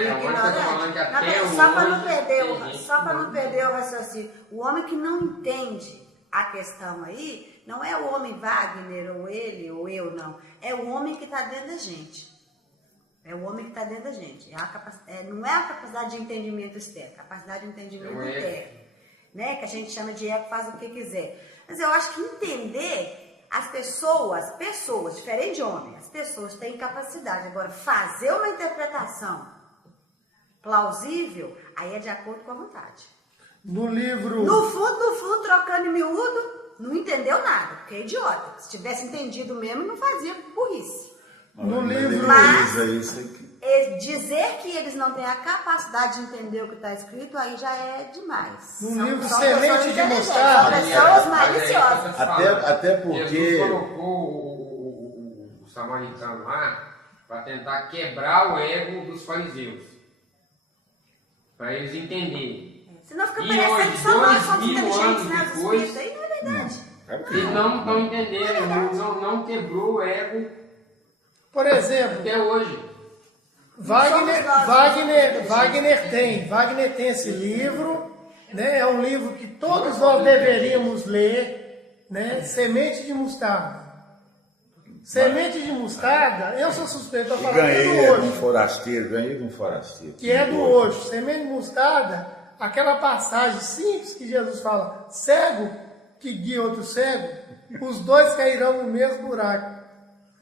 Só para não perder o raciocínio. O homem que não entende a questão aí, não é o homem Wagner, ou ele, ou eu, não. É o homem que está dentro da gente. É o homem que está dentro da gente. Não é a capacidade de entendimento externo, a capacidade de entendimento interno. Né? Que a gente chama de ego, faz o que quiser. Mas eu acho que entender as pessoas, diferente de homem, as pessoas têm capacidade. Agora, fazer uma interpretação plausível, aí é de acordo com a vontade. No livro... No fundo, trocando em miúdo, não entendeu nada, porque é idiota. Se tivesse entendido mesmo, não fazia burrice. No livro... Mas Porque dizer que eles não têm a capacidade de entender o que está escrito, aí já é demais. No livro são Semente pessoas de inteligentes, Mostarda. São pessoas maliciosas. Até porque... Jesus colocou o samaritano lá para tentar quebrar o ego dos fariseus. Para eles entenderem. Senão fica E parecendo hoje, que só nós somos 2000 inteligentes, anos né? Os depois- espíritos. Aí não é verdade. Eles não estão entendendo, não quebrou o ego Por exemplo, até hoje. Wagner tem esse livro, né? É um livro que todos nós deveríamos ler, né? Semente de Mostarda. Semente de Mostarda, eu sou suspeito a falar que é do Ganhei de um hoje. forasteiro, ganhei de um forasteiro. Que é do hoje. Semente de Mostarda, aquela passagem simples que Jesus fala, cego que guia outro cego, os dois cairão no mesmo buraco.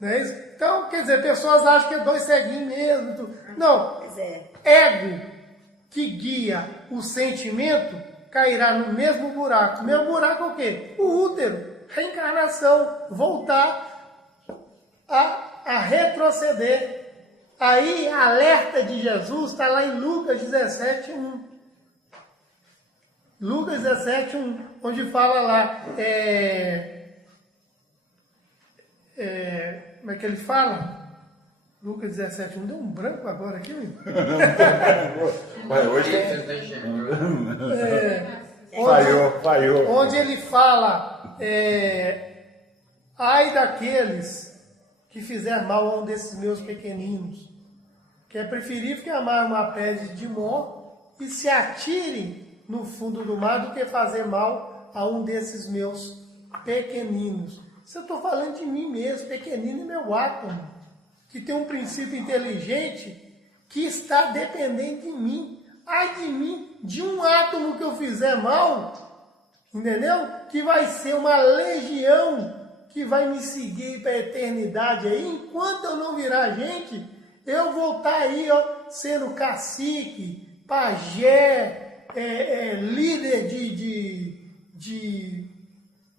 Não é isso? Então, quer dizer, pessoas acham que é dois ceguinhos mesmo. Não, Pois é. ego que guia o sentimento cairá no mesmo buraco. O mesmo buraco é o quê? O útero, reencarnação, voltar a retroceder. Aí, a alerta de Jesus está lá em Lucas 17:1. Lucas 17:1, onde fala lá, como é que ele fala? Lucas 17:1, deu um branco agora aqui, menino. Mas hoje Você está enxergando. falhou. Onde ele fala, ai daqueles que fizer mal a um desses meus pequeninos, que é preferível que amar uma pedra de mó e se atire no fundo do mar do que fazer mal a um desses meus pequeninos. Se eu estou falando de mim mesmo, pequenino é meu átomo, que tem um princípio inteligente que está dependente de mim. Ai de mim, de um átomo que eu fizer mal, entendeu? Que vai ser uma legião que vai me seguir para a eternidade aí. Enquanto eu não virar gente, eu vou estar aí, ó, sendo cacique, pajé, líder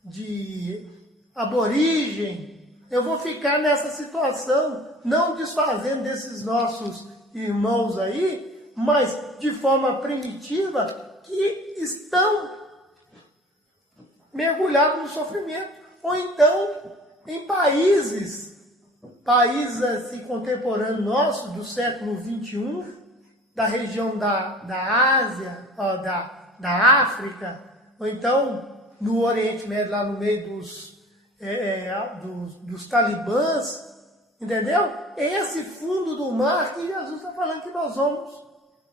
de aborígene. Eu vou ficar nessa situação, não desfazendo desses nossos irmãos aí, mas de forma primitiva, que estão mergulhados no sofrimento. Ou então, em países assim, contemporâneos nossos, do século XXI, da região da Ásia, ó, da África, ou então no Oriente Médio, lá no meio dos talibãs, entendeu? É esse fundo do mar que Jesus está falando que nós vamos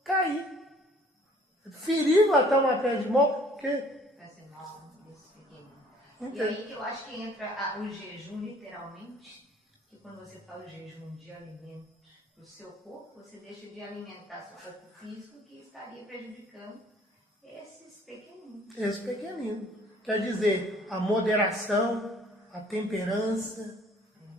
cair. Ferir até uma pedra de mão, porque... Fazer mal desse pequeno. E Entendo. aí que eu acho que entra o jejum, literalmente, que quando você faz o jejum de alimento para o seu corpo, você deixa de alimentar seu corpo físico, que estaria prejudicando esses pequeninos. Esse pequenino. Quer dizer, a moderação, a temperança,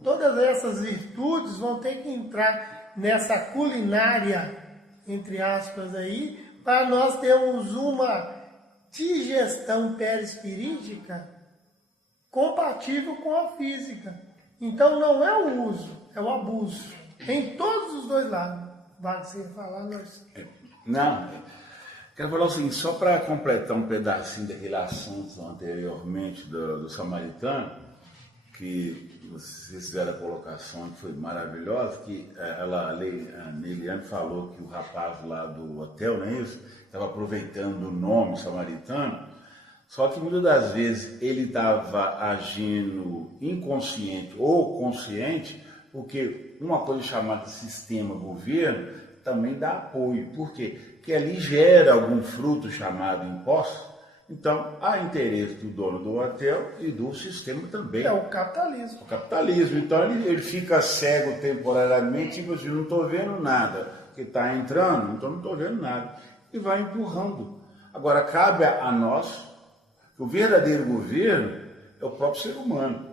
todas essas virtudes vão ter que entrar nessa culinária, entre aspas, aí, para nós termos uma digestão perispirítica compatível com a física. Então não é o uso, é o abuso. Em todos os dois lados. Vai você falar, nós... Não, quero falar assim, só para completar um pedacinho daquele assunto anteriormente do samaritano, que vocês fizeram a colocação que foi maravilhosa, que a Neiliane falou que o rapaz lá do hotel, não é isso? Estava aproveitando o nome samaritano, só que muitas das vezes ele estava agindo inconsciente ou consciente, porque uma coisa chamada sistema governo também dá apoio. Por quê? Porque ali gera algum fruto chamado imposto. Então, há interesse do dono do hotel e do sistema também. É o capitalismo. O capitalismo. Então, ele fica cego temporariamente, tipo assim, não estou vendo nada. Porque está entrando, então não estou vendo nada. E vai empurrando. Agora, cabe a nós, o verdadeiro governo é o próprio ser humano.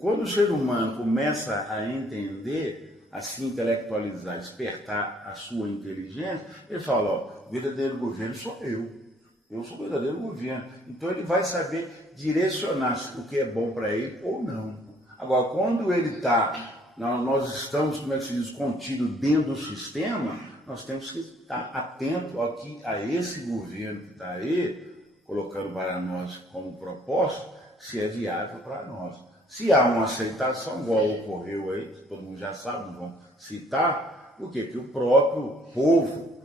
Quando o ser humano começa a entender, a se intelectualizar, despertar a sua inteligência, ele fala, ó, o verdadeiro governo sou eu. Eu sou o verdadeiro governo. Então ele vai saber direcionar o que é bom para ele ou não. Agora, quando ele está nós estamos, como é que se diz, contido dentro do sistema, nós temos que estar atento aqui a esse governo que está aí, colocando para nós como propósito, se é viável para nós. Se há uma aceitação, igual ocorreu aí, todo mundo já sabe, não vão citar, o quê? Que o próprio povo,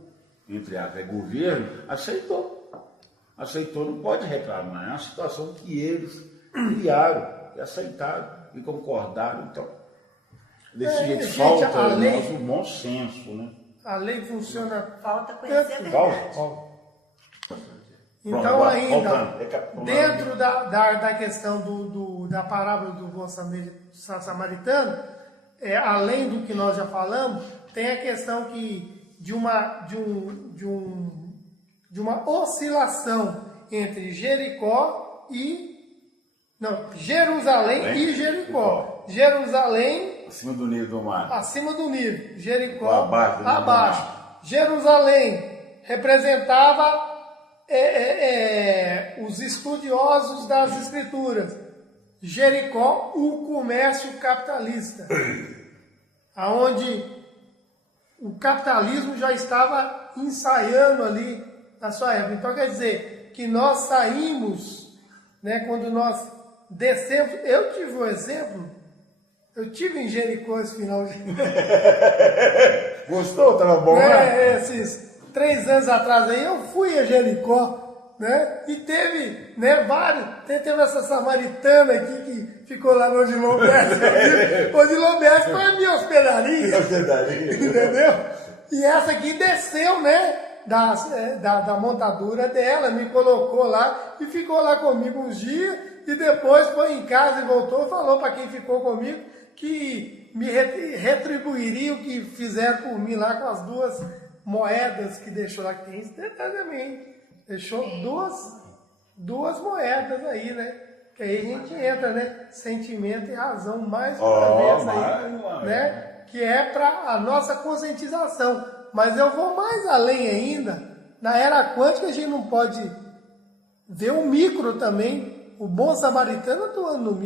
entre aspas, governo, aceitou. Aceitou, não pode reclamar. É uma situação que eles criaram, que aceitaram e concordaram. Então, desse jeito gente, falta a lei- nós o bom senso, né? A lei funciona. Falta conhecer a verdade. Falta. Então, Pronto, agora, ainda, voltando, recapitulando. dentro da questão da parábola do bom samaritano, além do que nós já falamos, tem a questão de uma oscilação entre Jericó e... Não, Jerusalém e Jericó. Jerusalém Acima do nível do mar. acima do nível, Jericó Ou abaixo do nível do abaixo. mar. Jerusalém representava os estudiosos das escrituras. Jericó, o comércio capitalista, aonde o capitalismo já estava ensaiando ali na sua época. Então quer dizer que nós saímos, né, quando nós descemos. Eu tive um exemplo. Eu tive em Jericó esse final de Gostou? Tava bom, né? esses 3 anos atrás aí, eu fui a Jericó, né? E teve, né, teve essa samaritana aqui que ficou lá no Odilon-Bess. Odilon-Bess foi a minha hospedaria. Entendeu? E essa aqui desceu, né? Da montadura dela, me colocou lá e ficou lá comigo uns dias. E depois foi em casa e voltou, falou para quem ficou comigo que me retribuiria o que fizeram por mim lá com as 2 moedas que deixou lá, que tem esse detalhe também. Deixou duas moedas aí, né? Que aí a gente entra, né? Sentimento e razão mais uma vez aí, né? Que é para a nossa conscientização. Mas eu vou mais além ainda. Na era quântica a gente não pode ver o micro também. O bom samaritano atuando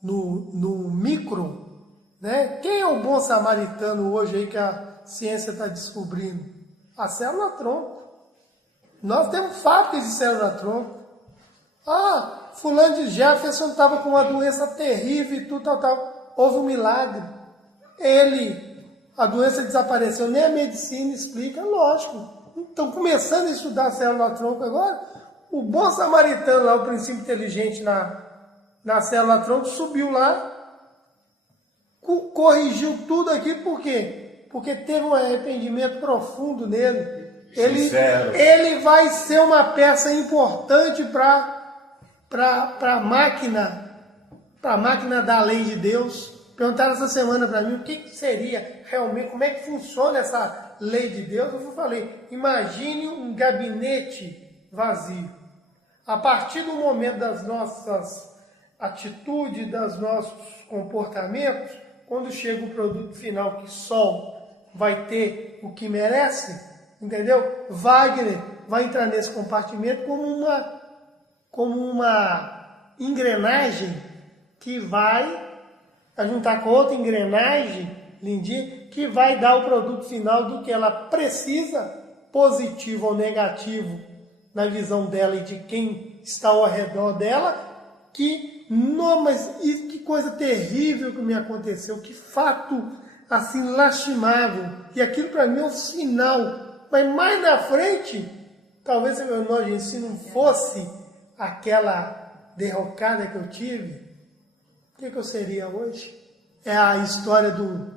no micro, né? Quem é o bom samaritano hoje aí que a ciência está descobrindo? A célula-tronco. Nós temos fábricas de célula-tronco. Ah, fulano de Jefferson estava com uma doença terrível e tudo, tal. Houve um milagre. A doença desapareceu, nem a medicina explica, lógico. Estão começando a estudar a célula-tronco agora. O bom samaritano lá, o princípio inteligente na célula-tronco, subiu lá, corrigiu tudo aqui, por quê? Porque teve um arrependimento profundo nele. Ele vai ser uma peça importante para a máquina da lei de Deus. Perguntaram essa semana para mim o que seria realmente, como é que funciona essa lei de Deus. Eu falei, imagine um gabinete vazio. A partir do momento das nossas atitudes, dos nossos comportamentos, quando chega o produto final que só vai ter o que merece, entendeu? Wagner vai entrar nesse compartimento como uma engrenagem que vai juntar com outra engrenagem, lindinha, que vai dar o produto final do que ela precisa, positivo ou negativo, na visão dela e de quem está ao redor dela, mas que coisa terrível que me aconteceu, que fato assim lastimável, e aquilo para mim é o sinal, mas mais na frente, talvez se não fosse aquela derrocada que eu tive, o que eu seria hoje? É a história do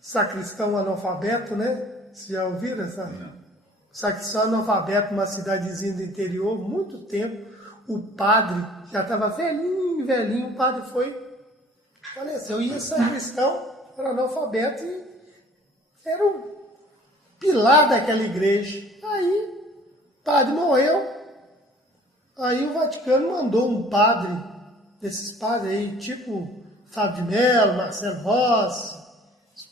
sacristão analfabeto, né? Vocês já ouviram essa? Não. Sacristão analfabeto, numa cidadezinha do interior, muito tempo, o padre já estava velhinho, o padre faleceu. E esse sacristão era analfabeto e era o pilar daquela igreja. Aí o padre morreu, aí o Vaticano mandou um padre, desses padres aí, tipo Fábio de Mello, Marcelo Rossi,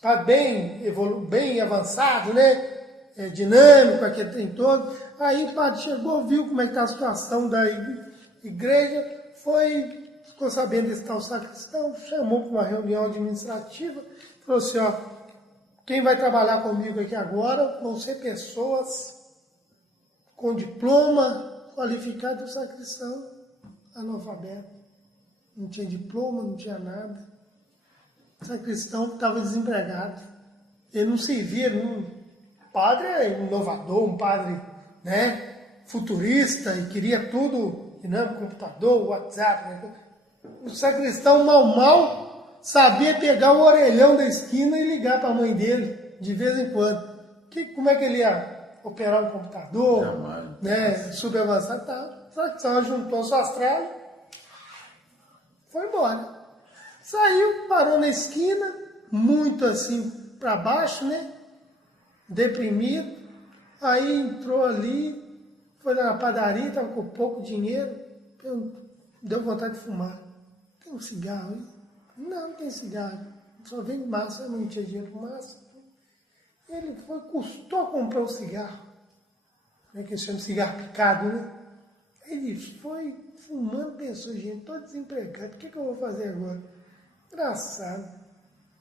padre bem avançado, né? Dinâmico, aquele trem todo. Aí o padre chegou, viu como é que está a situação da igreja, foi ficou sabendo desse tal sacristão, chamou para uma reunião administrativa, falou assim, ó, quem vai trabalhar comigo aqui agora vão ser pessoas com diploma qualificado do sacristão, analfabeto. Não tinha diploma, não tinha nada. O sacristão estava desempregado. Ele não servia, um padre é inovador, um padre, né, futurista, e queria tudo, né, computador, WhatsApp. Né? O sacristão mal sabia pegar o orelhão da esquina e ligar para a mãe dele, de vez em quando. Como é que ele ia operar um computador, né, super avançado? Tá. O sacristão juntou suas tralhas, foi embora. Saiu, parou na esquina, muito assim para baixo, né? Deprimido. Aí entrou ali, foi na padaria, estava com pouco dinheiro. Deu vontade de fumar. Tem um cigarro aí? Não, não tem cigarro. Só vem massa, eu não tinha dinheiro para massa. Ele foi, custou comprar um cigarro. Né, que chama de cigarro picado, né? Ele foi fumando, pensou, gente, estou desempregado, o que eu vou fazer agora? Engraçado.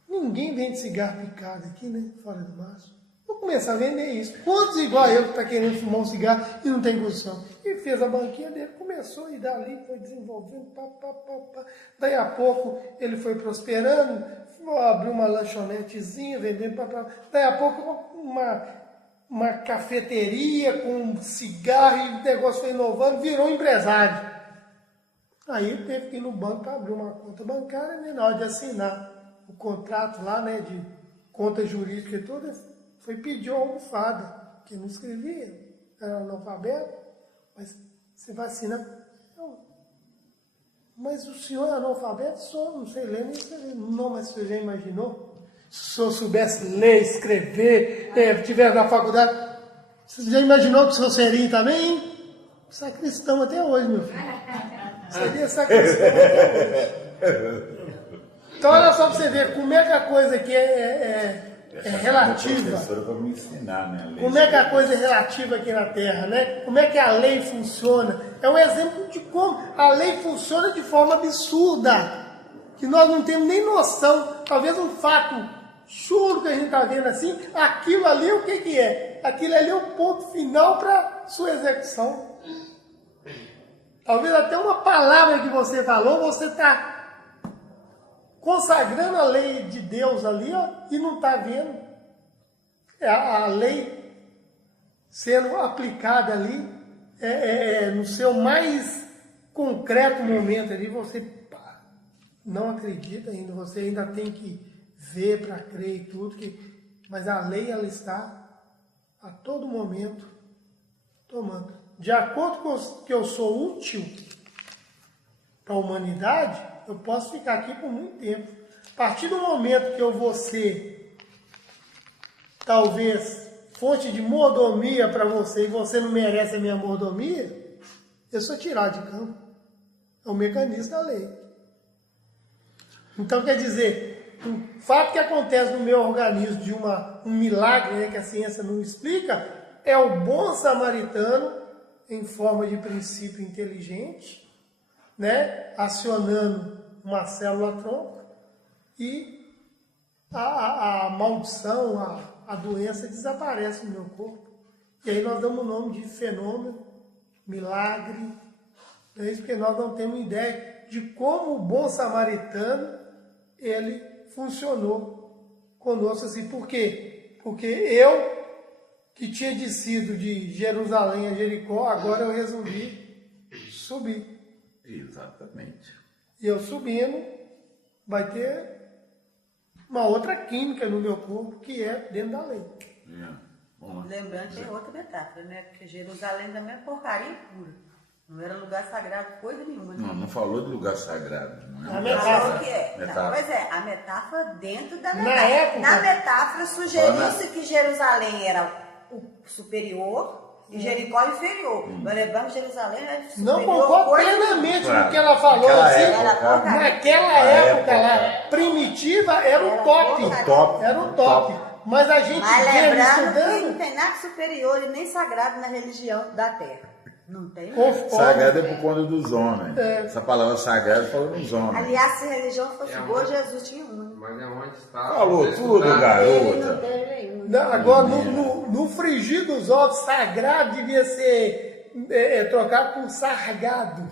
Ninguém vende cigarro picado aqui, né? Fora do maço. Vou começar a vender isso. Quantos igual eu que está querendo fumar um cigarro e não tem condição? E fez a banquinha dele, começou e dali foi desenvolvendo, pá. Daí a pouco ele foi prosperando, abriu uma lanchonetezinha, vendendo, pá. Daí a pouco uma cafeteria com cigarro e o negócio foi inovando, virou empresário. Aí ele teve que ir no banco para abrir uma conta bancária, né? Na hora de assinar o contrato lá, né, de conta jurídica e tudo, foi pedir uma almofada, que não escrevia, era analfabeto, mas você vai assinar. Não. Mas o senhor é analfabeto? Só não sei ler nem escrever. Não, mas você já imaginou? Se o senhor soubesse ler, escrever, tivesse na faculdade, você já imaginou que o senhor seria também, hein? Sacristão até hoje, meu filho. Seria sacristão até hoje. Então, olha só para você ver como é que a coisa aqui é relativa. Para me ensinar, né? Como é que a coisa é relativa aqui na Terra, né? Como é que a lei funciona. É um exemplo de como a lei funciona de forma absurda, que nós não temos nem noção. Talvez um fato chulo que a gente está vendo assim, aquilo ali o que é? Aquilo ali é o ponto final para sua execução. Talvez até uma palavra que você falou, você está consagrando a lei de Deus ali, ó, e não está vendo a lei sendo aplicada ali no seu mais concreto momento ali, você não acredita ainda, você ainda tem que ver para crer e tudo, mas a lei ela está a todo momento tomando. De acordo com que eu sou útil para a humanidade, eu posso ficar aqui por muito tempo. A partir do momento que eu vou ser, talvez, fonte de mordomia para você, e você não merece a minha mordomia, eu sou tirado de campo. É o mecanismo da lei. Então, quer dizer, o fato que acontece no meu organismo de um milagre, né, que a ciência não explica, é o bom samaritano, em forma de princípio inteligente, né, acionando uma célula-tronco, e a maldição, a doença desaparece no meu corpo. E aí nós damos o nome de fenômeno, milagre, é isso, porque nós não temos ideia de como o bom samaritano, ele funcionou conosco assim. Por quê? Porque eu, que tinha descido de Jerusalém a Jericó, agora eu resolvi subir. Exatamente. E eu subindo, vai ter uma outra química no meu corpo, que é dentro da lei. Lembrando que tem outra metáfora, né? Porque Jerusalém também é porcaria pura. Não era lugar sagrado, coisa nenhuma. Né? Não falou de lugar sagrado. Não é A metáfora. Que é. Metáfora. Pois é, a metáfora dentro da Na metáfora. época- Na metáfora sugeriu-se que Jerusalém era o superior e Jericó inferior. Mas lembrando que Jerusalém era superior. Não concordo coisa plenamente Claro. no que ela falou. Naquela Assim, época, naquela época lá, primitiva, era o top. Era top. Era o top. Mas a gente Mas vê lembrando que não estudando. tem nada superior e nem sagrado na religião da terra. Não tem? conforme. Sagrado é por conta dos homens. Essa palavra sagrada falou dos homens. Aliás, se a religião fosse boa, Jesus tinha uma. Mas é onde está. Falou você tudo, escutar. Ele não garota. teve nenhuma. Não, agora, no frigir dos ovos, sagrado devia ser trocado por sargado.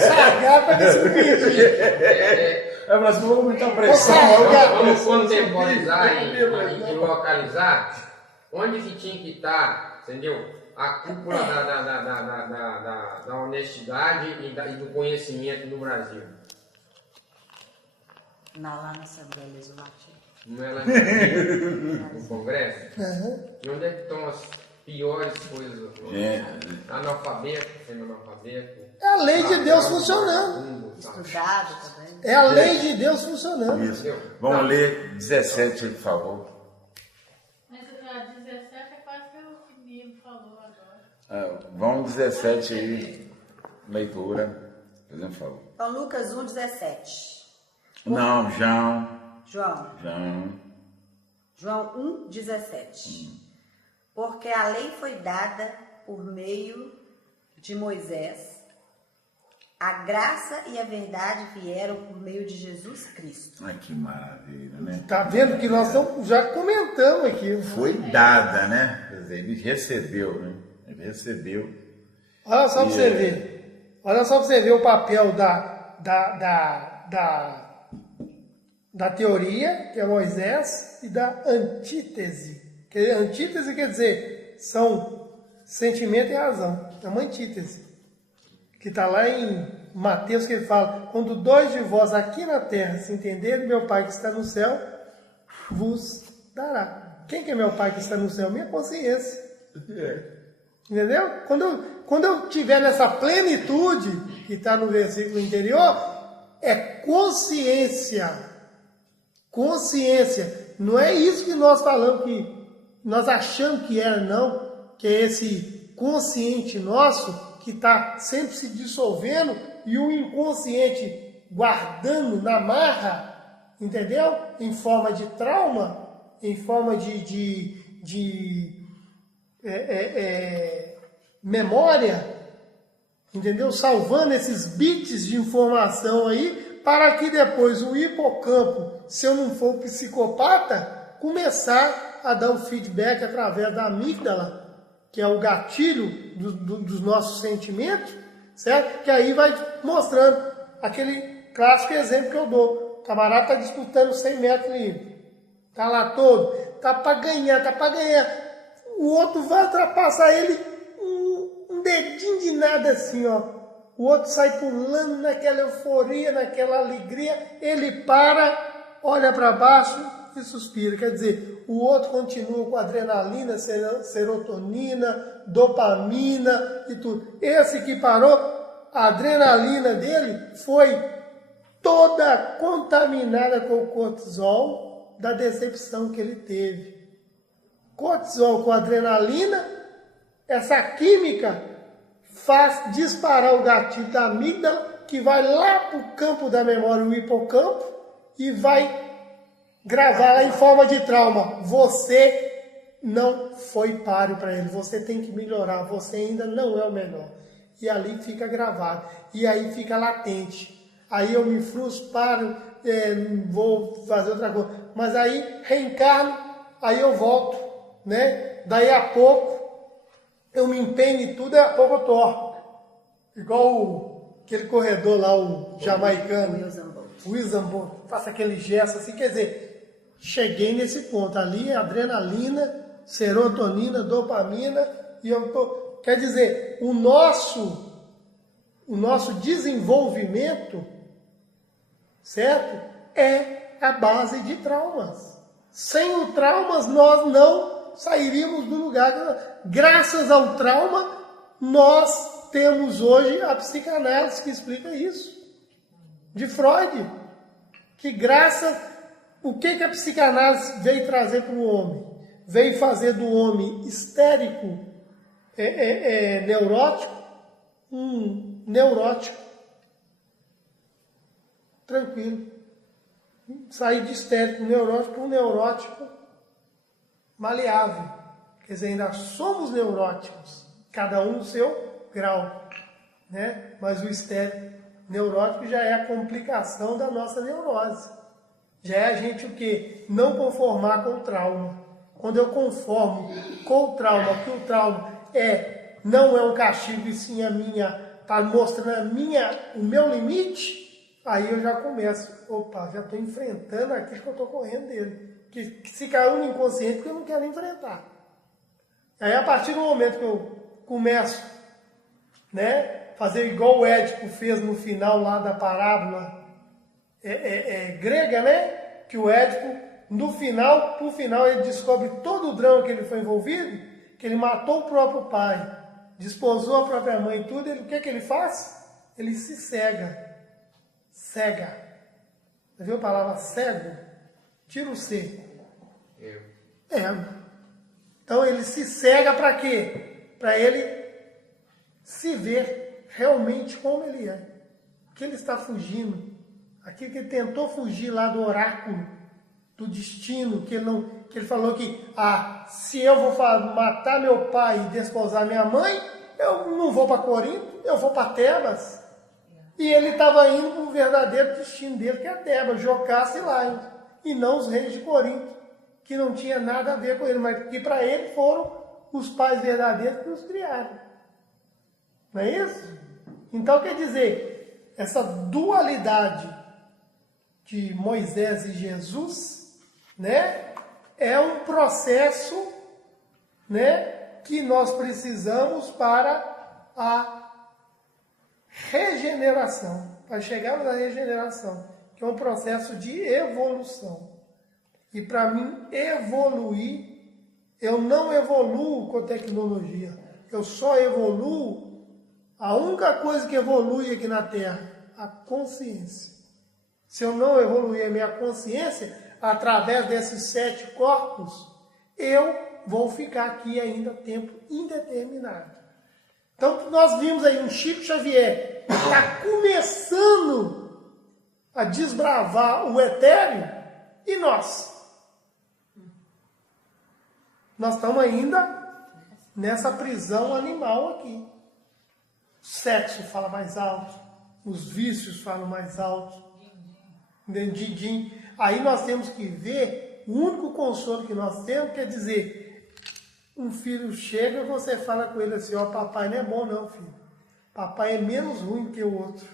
Sargado para descobrir. Mas não vou muita pressão. Vamos contemporizar e localizar onde que tinha que estar, entendeu? A cúpula da honestidade e do conhecimento no Brasil. Lá na Assembleia Legislativa. Não é lá no Congresso? E onde é que estão as piores coisas? Analfabeto, semi-analfabeto. É a lei de Deus funcionando. Estudado também. É a lei de Deus funcionando. Isso. Vamos ler 17, por favor. Mas a 17 é quase que o que o Nilo falou agora. Vamos 17 aí. Leitura. Fazendo favor. Então, Lucas 1, 17. Não, João 1, 17. Porque a lei foi dada por meio de Moisés, a graça e a verdade vieram por meio de Jesus Cristo. Ai, que maravilha, né? Tá vendo que nós já comentamos aqui. Foi dada, né? Quer dizer, ele recebeu, né? Ele recebeu. Olha só para você ver. Olha só para você ver o papel da teoria, que é Moisés, e da antítese. Antítese quer dizer, são sentimento e razão. É uma antítese. Que está lá em Mateus, que ele fala, quando dois de vós aqui na terra se entenderem, meu Pai que está no céu vos dará. Quem que é meu Pai que está no céu? Minha consciência. Entendeu? Quando eu tiver nessa plenitude, que está no versículo anterior, é consciência. Consciência. Não é isso que nós falamos, que nós achamos que era, não. Que é esse consciente nosso que está sempre se dissolvendo e o inconsciente guardando na marra, entendeu? Em forma de trauma, em forma de memória, entendeu? Salvando esses bits de informação aí, para que depois o hipocampo, se eu não for psicopata, começar a dar um feedback através da amígdala, que é o gatilho dos nossos sentimentos, certo? Que aí vai mostrando aquele clássico exemplo que eu dou. O camarada está disputando 100 metros livre. Está lá todo. Está para ganhar. O outro vai ultrapassar ele um dedinho de nada assim, ó. O outro sai pulando naquela euforia, naquela alegria. Ele para, olha para baixo e suspira. Quer dizer, o outro continua com adrenalina, serotonina, dopamina e tudo. Esse que parou, a adrenalina dele foi toda contaminada com o cortisol da decepção que ele teve. Cortisol com adrenalina, essa química faz disparar o gatilho da amígdala, que vai lá para o campo da memória, o hipocampo, e vai gravar lá em forma de trauma. Você não foi páreo para ele, você tem que melhorar, você ainda não é o melhor. E ali fica gravado, e aí fica latente. Aí eu me frustro, paro, vou fazer outra coisa. Mas aí reencarno, aí eu volto, né? Daí a pouco eu me empenho em tudo, e a pouco eu tô igual aquele corredor lá, o jamaicano, o Usain Bolt, faça aquele gesto assim, quer dizer, cheguei nesse ponto, ali é adrenalina, serotonina, dopamina, e eu tô, quer dizer, o nosso desenvolvimento, certo? É a base de traumas. Sem o traumas, nós não sairíamos do lugar. Graças ao trauma, nós temos hoje a psicanálise que explica isso. De Freud. Que o que a psicanálise veio trazer para o homem? Veio fazer do homem histérico, neurótico, um neurótico. Tranquilo. Sair de histérico neurótico para um neurótico maleável. Quer dizer, ainda somos neuróticos, cada um no seu grau, né? Mas o estéril neurótico já é a complicação da nossa neurose. Já é a gente o quê? Não conformar com o trauma. Quando eu conformo com o trauma, que o trauma não é um castigo, e sim está mostrando o meu limite, aí eu já começo, já estou enfrentando aquilo que eu estou correndo dele. Que se caiu no inconsciente, que eu não quero enfrentar. Aí a partir do momento que eu começo, né, fazer igual o Édipo fez no final lá da parábola grega, né? Que o Édipo, por final, ele descobre todo o drama que ele foi envolvido, que ele matou o próprio pai, desposou a própria mãe e tudo, o que ele faz? Ele se cega. Cega. Você viu a palavra cego? Tira o C. Ego. Então ele se cega para quê? Para ele se ver realmente como ele é. Que ele está fugindo. Aquilo que ele tentou fugir lá do oráculo, do destino, que ele falou que se eu vou matar meu pai e desposar minha mãe, eu não vou para Corinto, eu vou para Tebas. E ele estava indo para o verdadeiro destino dele, que é Tebas, Jocaste e Láio, e não os reis de Corinto, que não tinha nada a ver com ele, mas que para ele foram os pais verdadeiros que os criaram. Não é isso? Então, quer dizer, essa dualidade de Moisés e Jesus, né, é um processo, né, que nós precisamos para a regeneração, para chegarmos à regeneração, que é um processo de evolução. E para mim evoluir, eu não evoluo com tecnologia, eu só evoluo, a única coisa que evolui aqui na Terra, a consciência. Se eu não evoluir a minha consciência, através desses 7 corpos, eu vou ficar aqui ainda tempo indeterminado. Então, nós vimos aí um Chico Xavier que está começando a desbravar o etéreo, e nós? Nós estamos ainda nessa prisão animal aqui. O sexo fala mais alto, os vícios falam mais alto. Din-din. Aí nós temos que ver, o único consolo que nós temos quer dizer, um filho chega e você fala com ele assim, papai não é bom não, filho. Papai é menos ruim que o outro.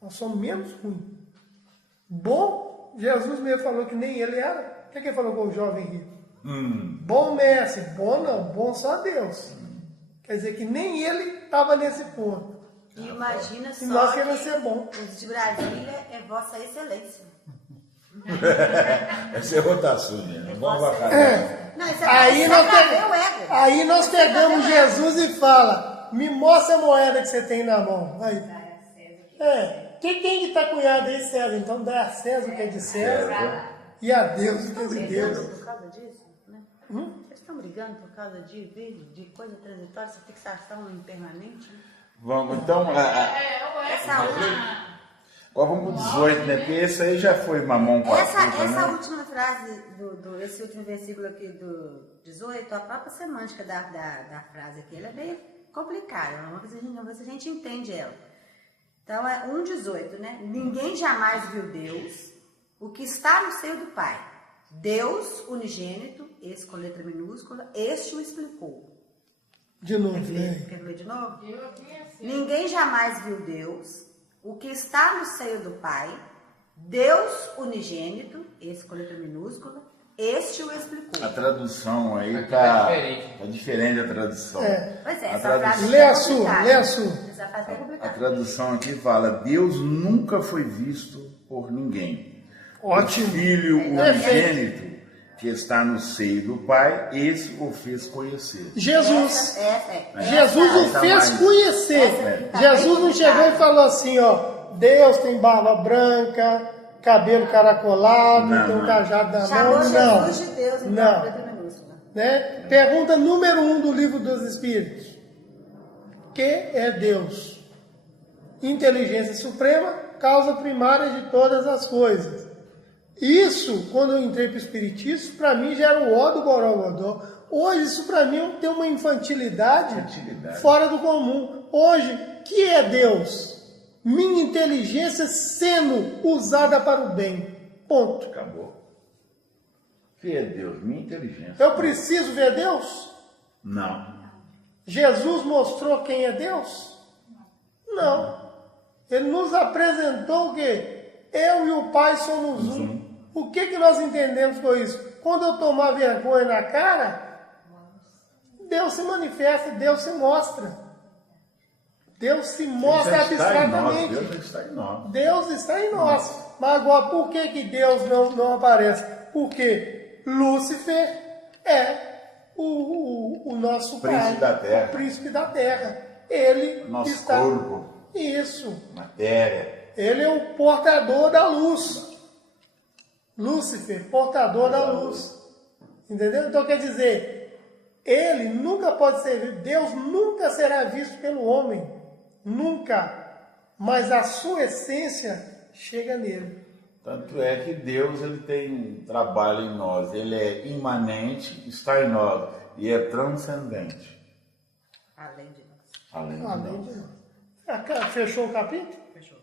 Nós somos menos ruins. Bom, Jesus mesmo falou que nem ele era. O que ele falou com o jovem rico? Bom mestre, bom não, bom só Deus. Quer dizer que nem ele estava nesse ponto. E imagina só nós queremos ser bom. Os de Brasília é Vossa Excelência. Essa é rotação, né? Vamos baixar. Não, isso Aí nós pegamos Jesus e fala, me mostra a moeda que você tem na mão. Aí. Quem tem que estar cunhado aí, César? Então dá a César o que é de César e a Deus o que é de Deus. Por causa disso, né? Vocês estão brigando por causa de coisa transitória, essa fixação impermanente? Né? Vamos, então. Agora vamos pro 18, né? Porque esse aí já foi mamão com essa né? última frase, esse último versículo aqui do 18, a própria semântica da frase aqui, ela é bem complicada. Vamos ver se a gente entende ela. Então é 1,18, né? Ninguém jamais viu Deus, o que está no seio do Pai. Deus unigênito, esse com letra minúscula, este o explicou. De novo, Quer ler de novo? Ninguém jamais viu Deus, o que está no seio do Pai, Deus unigênito, esse com letra minúscula, este o explicou. A tradução aí tá diferente a tradução. Pois é, essa frase lê a sua. Essa frase é complicada. A tradução aqui fala, Deus nunca foi visto por ninguém. Ótimo. O Filho unigênito que está no seio do Pai, esse o fez conhecer. Jesus. Jesus o fez conhecer. Jesus não chegou e falou assim, Deus tem barba branca, cabelo caracolado, tem um cajado da mão. Chamou Jesus de Deus, então, letra minúscula. Né? Pergunta número 1 do Livro dos Espíritos. Que é Deus? Inteligência suprema, causa primária de todas as coisas. Isso, quando eu entrei para o Espiritismo, para mim já era o ó do Borogodó. Hoje isso para mim tem uma infantilidade Infantilidade. fora do comum. Hoje, que é Deus? Minha inteligência sendo usada para o bem. Ponto. Acabou. Que é Deus? Minha inteligência. Eu preciso ver Deus? Não. Jesus mostrou quem é Deus? Não. Ele nos apresentou o quê? Eu e o Pai somos um. O que nós entendemos com isso? Quando eu tomar vergonha na cara, Deus se manifesta, Deus se mostra. Deus se mostra Deus está em nós, abstratamente. Deus está em nós. Deus está em nós. Mas agora, por que Deus não aparece? Porque Lúcifer é o nosso Príncipe pai, da terra. o príncipe da terra. Ele Nosso está... corpo, Isso. matéria. Ele é o portador da luz. Lúcifer, portador da luz. Entendeu? Então quer dizer, ele nunca pode ser, Deus nunca será visto pelo homem. Nunca. Mas a sua essência chega nele. Tanto é que Deus ele tem trabalho em nós. Ele é imanente, está em nós e é transcendente. Além de nós. Além de Além nós. de nós. Fechou o capítulo? Fechou.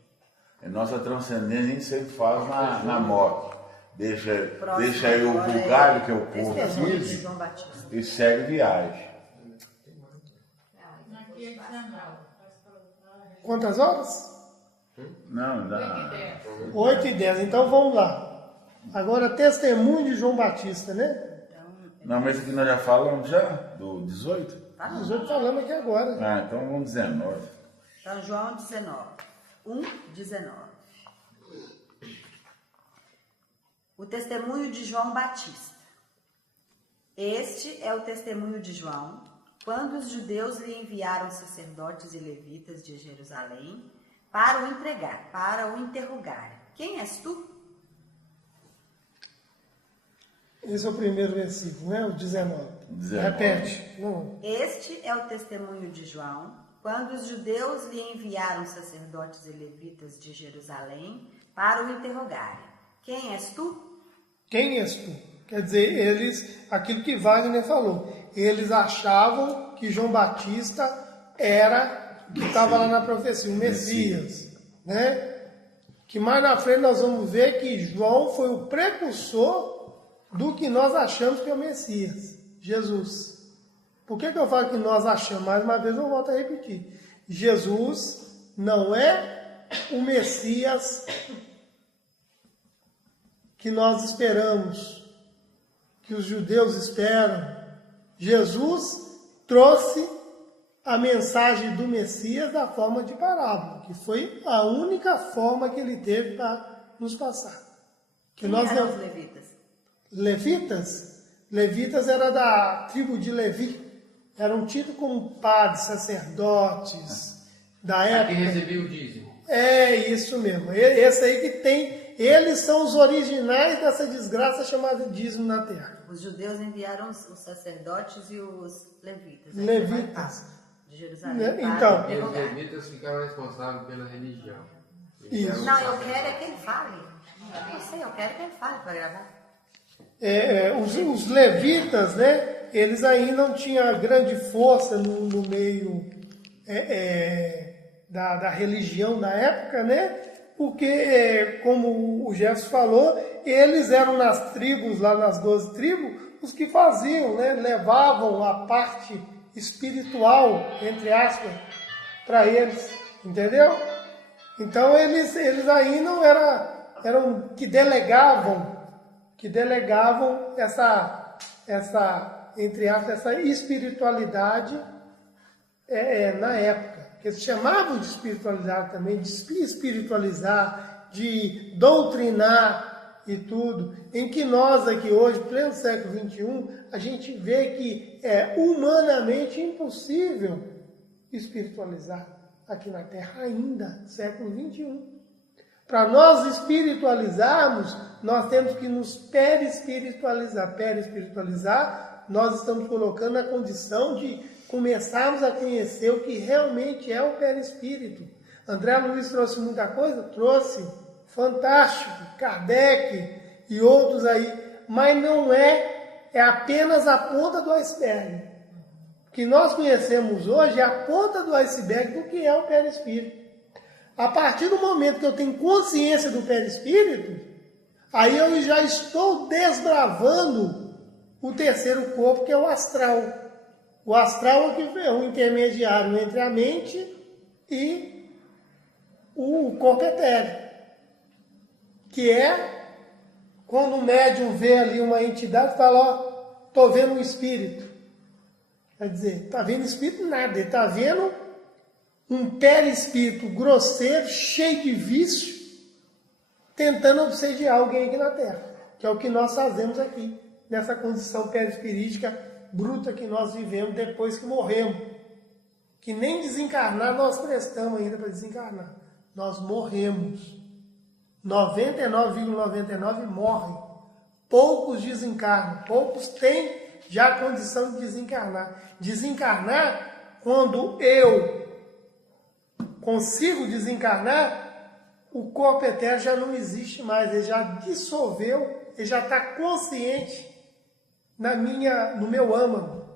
A nossa transcendência a gente sempre faz na morte. Deixa Próximo aí o agora vulgar, é que é o povo Testemunho de físico, João Batista. e segue viagem. Aqui é 19. Quantas horas? Não, dá. 8h10. 8h10. Então vamos lá. Agora, testemunho de João Batista, né? Não, mas aqui nós já falamos já? Do 18? Tá não. Nós já falamos aqui agora. Ah, então vamos 19. Então, João 19. 1:19. O testemunho de João Batista. Este é o testemunho de João, quando os judeus lhe enviaram sacerdotes e levitas de Jerusalém para o interrogar. Quem és tu? Esse é o primeiro versículo, né? O 19. 19. Repete. Não. Este é o testemunho de João, quando os judeus lhe enviaram sacerdotes e levitas de Jerusalém para o interrogarem. Quem és tu? Quem és tu? Quer dizer, eles, aquilo que Wagner falou, eles achavam que João Batista era o que estava lá na profecia, o Messias, né? Que mais na frente nós vamos ver que João foi o precursor do que nós achamos que é o Messias, Jesus. Por que eu falo que nós achamos? Mais uma vez eu volto a repetir. Jesus não é o Messias que nós esperamos, que os judeus esperam. Jesus trouxe a mensagem do Messias da forma de parábola, que foi a única forma que ele teve para nos passar. Que Quem nós eram não... os levitas? Levitas? Levitas era da tribo de Levi. Eram tidos como padres, sacerdotes da Quem época. recebia o dízimo. É isso mesmo. Esse aí que tem... Eles são os originais dessa desgraça chamada dízimo na terra. Os judeus enviaram os sacerdotes e os levitas. Aí Levitas. você vai para de Jerusalém. Né? para Então. E os interrogar. levitas ficaram responsáveis pela religião. Isso. Não, eu quero é que ele fale. Eu não sei, eu quero que ele fale para gravar. Os levitas, né, eles ainda não tinham grande força no meio da religião da época, né, porque, como o Jefferson falou, eles eram nas tribos, lá nas 12 tribos, os que faziam, né, levavam a parte espiritual, entre aspas, para eles, entendeu? Então eles ainda eram que delegavam essa entre aspas, essa espiritualidade na época. Que eles chamavam de espiritualidade também, de espiritualizar, de doutrinar e tudo. Em que nós aqui hoje, pleno século XXI, a gente vê que é humanamente impossível espiritualizar aqui na Terra ainda, século XXI. Para nós espiritualizarmos, nós temos que nos perispiritualizar. Perispiritualizar, nós estamos colocando na condição de começarmos a conhecer o que realmente é o perispírito. André Luiz trouxe muita coisa? Trouxe. Fantástico. Kardec e outros aí. Mas não é é apenas a ponta do iceberg. O que nós conhecemos hoje é a ponta do iceberg do que é o perispírito. A partir do momento que eu tenho consciência do perispírito, aí eu já estou desbravando o terceiro corpo, que é o astral. O astral é o intermediário entre a mente e o corpo etéreo, que é quando o médium vê ali uma entidade e fala, ó, estou vendo um espírito. Quer dizer, está vendo espírito? Nada, ele está vendo um perispírito grosseiro, cheio de vício, tentando obsediar alguém aqui na Terra, que é o que nós fazemos aqui, nessa condição perispirítica bruta que nós vivemos depois que morremos. Que nem desencarnar nós prestamos ainda para desencarnar. Nós morremos. 99,99 morrem. Poucos desencarnam. Poucos têm já a condição de desencarnar. Desencarnar, quando eu consigo desencarnar, o corpo etéreo já não existe mais. Ele já dissolveu, ele já está consciente no meu âmago.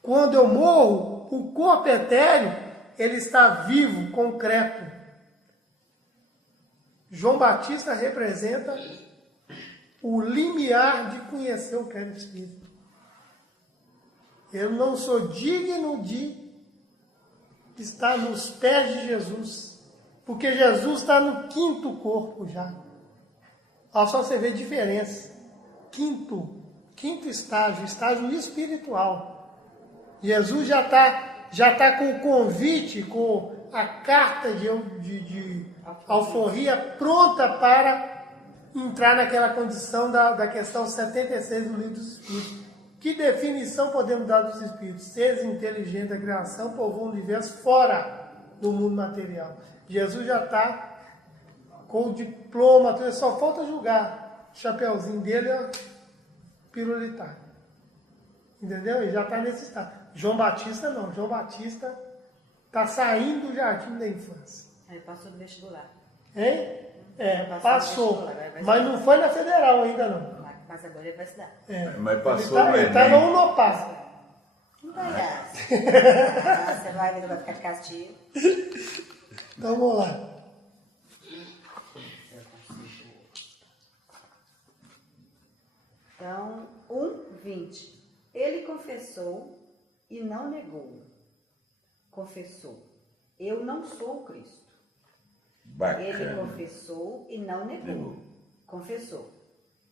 Quando eu morro, o corpo etéreo, ele está vivo, concreto. João Batista representa o limiar de conhecer o perispírito. Eu não sou digno de estar nos pés de Jesus, porque Jesus está no quinto corpo já. Olha só você vê a diferença. Quinto estágio espiritual. Jesus já tá com o convite, com a carta de alforria pronta para entrar naquela condição da questão 76 do Livro dos Espíritos. Que definição podemos dar dos Espíritos? Seres inteligentes da criação, povoam o universo fora do mundo material. Jesus já está com o diploma, só falta julgar. O chapeuzinho dele é pirulitar. Entendeu? Ele já está nesse estado. João Batista não. João Batista está saindo do jardim da infância. Aí passou do vestibular. Hein? Passou. Mas não foi na federal ainda não. Mas agora ele vai estudar. Mas passou no Ele está no Unopar. Não vai dar. Você vai ver que vai ficar de castigo. Então vamos lá. Então, 1:20. Ele confessou e não negou. Confessou: eu não sou o Cristo. Bacana. Ele confessou e não negou. Confessou: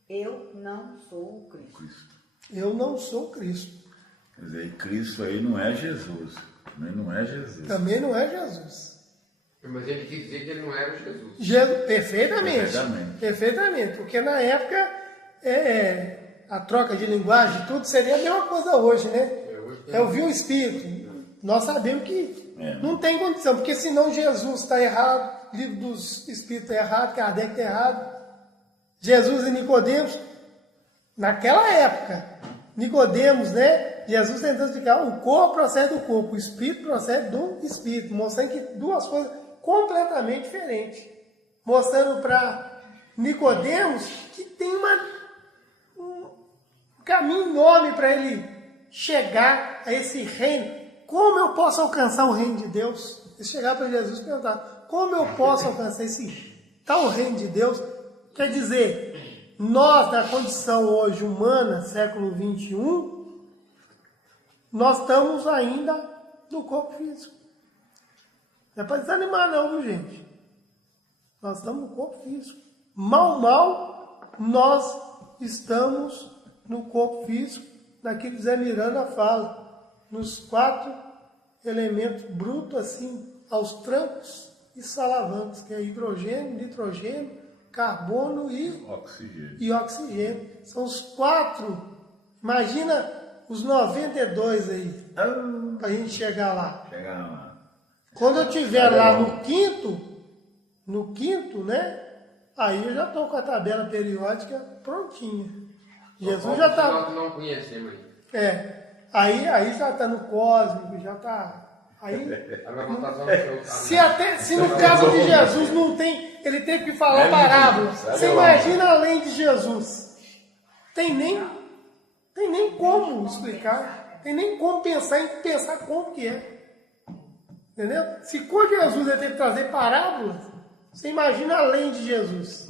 eu não sou o Cristo. Eu não sou Cristo. Quer dizer, Cristo aí não é Jesus. Também não é Jesus. Também não é Jesus. Mas ele quis dizer que ele não era Jesus. Perfeitamente. Porque na época a troca de linguagem, tudo seria a mesma coisa hoje, né? Eu vi um espírito. Nós sabemos que não tem condição, porque senão Jesus está errado, o livro dos espíritos está errado, Kardec está errado. Jesus e Nicodemos, naquela época, Nicodemos, né? Jesus tentando explicar, o corpo procede do corpo, o espírito procede do espírito, mostrando que duas coisas completamente diferentes. Mostrando para Nicodemos que tem um caminho enorme para ele chegar a esse reino. Como eu posso alcançar o reino de Deus? Ele chegar para Jesus e perguntar, como eu posso alcançar esse tal reino de Deus? Quer dizer, nós, na condição hoje humana, século XXI, nós estamos ainda no corpo físico. Não é para desanimar não, viu, gente? Nós estamos no corpo físico. Mal, nós estamos no corpo físico, daquilo que Zé Miranda fala, nos 4 elementos brutos, assim, aos trancos e salavancos, que é hidrogênio, nitrogênio, carbono e oxigênio. São os 4. Imagina os 92 aí, para a gente chegar lá. Quando eu estiver lá no quinto, né? Aí eu já estou com a tabela periódica prontinha. Jesus já está. Nós não conhecemos ainda. Aí já está no cósmico, já está. Aí, se no caso de Jesus não tem, ele teve que falar parábola. Você imagina além de Jesus. Tem nem como explicar, tem nem como pensar como que é. Entendeu? Se com Jesus ele teve que trazer parábolas, você imagina além de Jesus.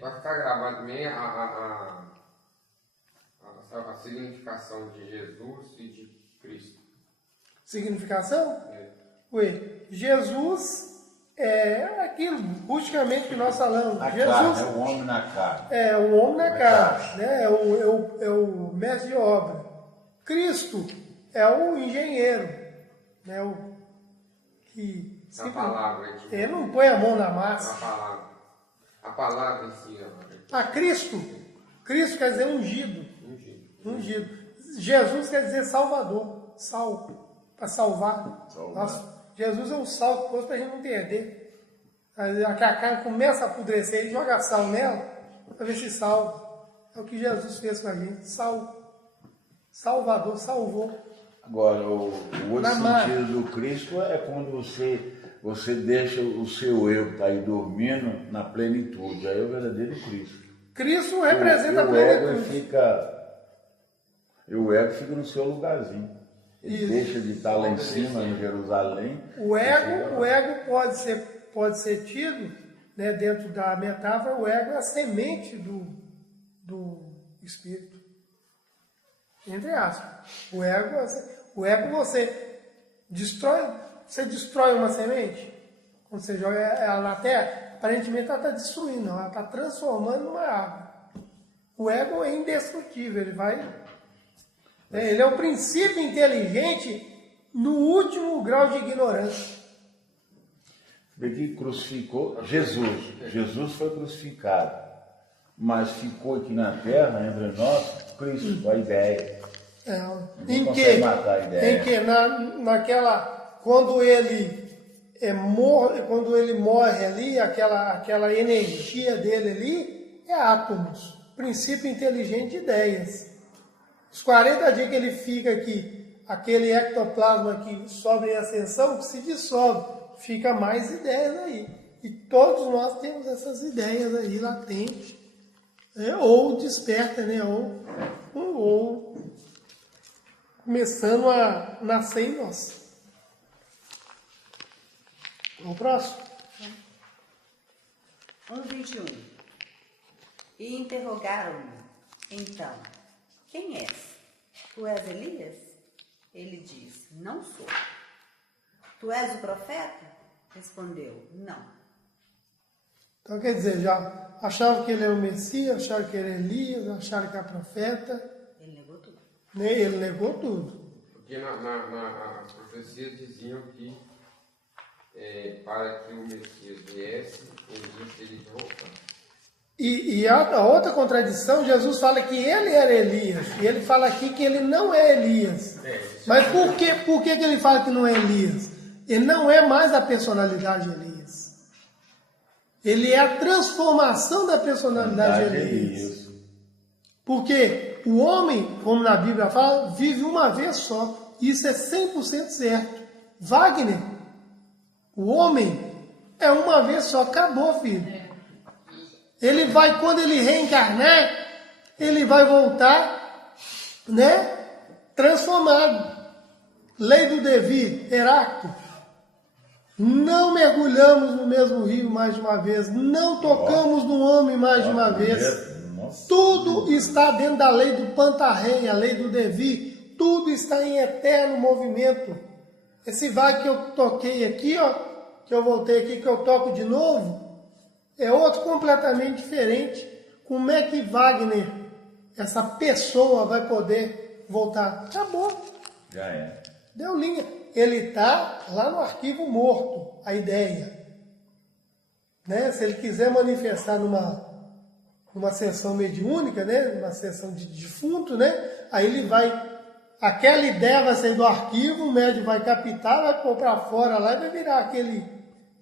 Para ficar gravado também a significação de Jesus e de Cristo. Significação? Jesus é aquilo, rusticamente, que nós falamos. Na Jesus carne, é o homem na carne. é o homem na carne, né? É o mestre de obra. Cristo é o engenheiro, né? O que A palavra. ele não põe a mão na massa. A palavra em si. Cristo quer dizer ungido. Jesus quer dizer salvador, para salvar. Jesus é um sal que pôs para a gente não perder. A carne começa a apodrecer e joga sal nela para ver se salva. É o que Jesus fez com a gente. Salvador, salvou. Agora, o outro sentido do Cristo é quando você deixa o seu eu estar aí dormindo na plenitude. Aí é o verdadeiro Cristo. Cristo representa a plenitude. O ego fica no seu lugarzinho. Ele deixa de estar lá em cima, em Jerusalém. O ego pode ser tido, né, dentro da metáfora, o ego é a semente do espírito. Entre aspas. O ego você destrói uma semente. Quando você joga ela na terra, aparentemente ela está destruindo, não, ela está transformando numa árvore. O ego é indestrutível, ele é o princípio inteligente no último grau de ignorância. Ele crucificou Jesus. Jesus foi crucificado, mas ficou aqui na terra, entre nós, Cristo, a ideia. Em que quando ele morre ali, aquela energia dele ali é átomos, princípio inteligente de ideias. Os 40 dias que ele fica aqui, aquele ectoplasma que sobe em ascensão, que se dissolve, fica mais ideias aí. E todos nós temos essas ideias aí latentes, né? Ou desperta, né? Ou começando a nascer em nós. O próximo. 1:21. E interrogaram-me, então, quem és? Tu és Elias? Ele disse, não sou. Tu és o profeta? Respondeu, não. Então, quer dizer, já achavam que ele era o Messias, acharam que ele era Elias, acharam que era profeta. Ele negou tudo. Ele negou tudo. Porque as profecias diziam que para que o Messias viesse, ele teria que voltar. E a outra contradição, Jesus fala que ele era Elias, e ele fala aqui que ele não é Elias. Mas por que ele fala que não é Elias? Ele não é mais a personalidade de Elias. Ele é a transformação da personalidade de Elias. Porque o homem, como na Bíblia fala, vive uma vez só. Isso é 100% certo. Wagner, o homem, é uma vez só. Acabou, filho. Ele vai, quando ele reencarnar, ele vai voltar, né, transformado. Lei do devir, Heráclito. Não mergulhamos no mesmo rio mais de uma vez. Não tocamos no homem mais de uma vez. Tudo está dentro da lei do Pantarrém, a lei do devir. Tudo está em eterno movimento. Esse vai que eu toquei aqui, ó, que eu voltei aqui, que eu toco de novo, é outro completamente diferente. Como é que Wagner, essa pessoa, vai poder voltar? Acabou. Já é. Deu linha. Ele está lá no arquivo morto, a ideia. Né? Se ele quiser manifestar numa sessão mediúnica, né? Numa sessão de defunto, né? Aí ele vai... Aquela ideia vai sair do arquivo, o médium vai captar, vai pôr para fora lá e vai virar aquele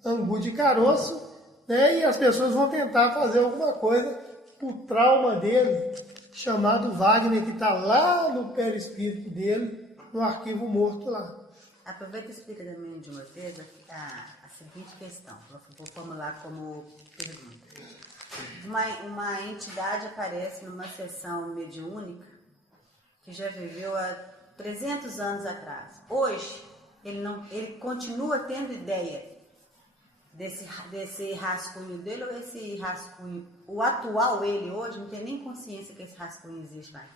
angu de caroço, né? E as pessoas vão tentar fazer alguma coisa pro trauma dele, chamado Wagner, que está lá no perispírito dele, no arquivo morto lá. Aproveita e explica também de uma vez a seguinte questão. Vou formular como pergunta. uma entidade aparece numa sessão mediúnica que já viveu há 300 anos atrás. Hoje, ele continua tendo ideia desse rascunho dele, ou esse rascunho, o atual ele hoje, não tem nem consciência que esse rascunho existe mais.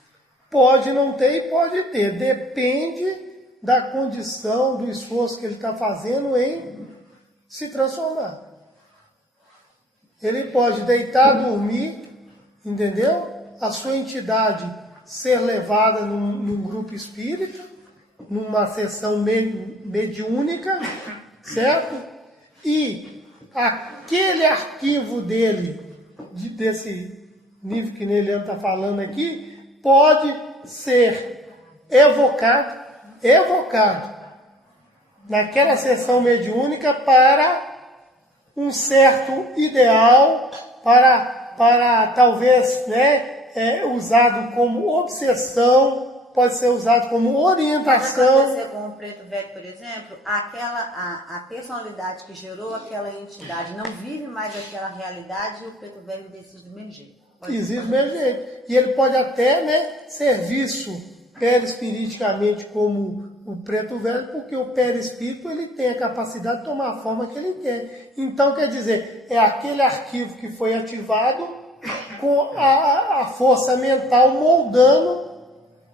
Pode não ter e pode ter. Depende da condição, do esforço que ele está fazendo em se transformar. Ele pode deitar, dormir, entendeu? A sua entidade ser levada num grupo espírita, numa sessão mediúnica, certo? E aquele arquivo dele, desse nível que Neliano está falando aqui, pode ser evocado naquela sessão mediúnica para um certo ideal, para talvez, né, usado como obsessão, pode ser usado como orientação. Pode acontecer com o Preto Velho, por exemplo, a personalidade que gerou aquela entidade não vive mais aquela realidade e o Preto Velho decide do mesmo jeito. Existe do mesmo jeito. E ele pode até, né, ser visto perispiriticamente como o Preto Velho, porque o perispírito ele tem a capacidade de tomar a forma que ele quer. Então, quer dizer, é aquele arquivo que foi ativado com a força mental moldando,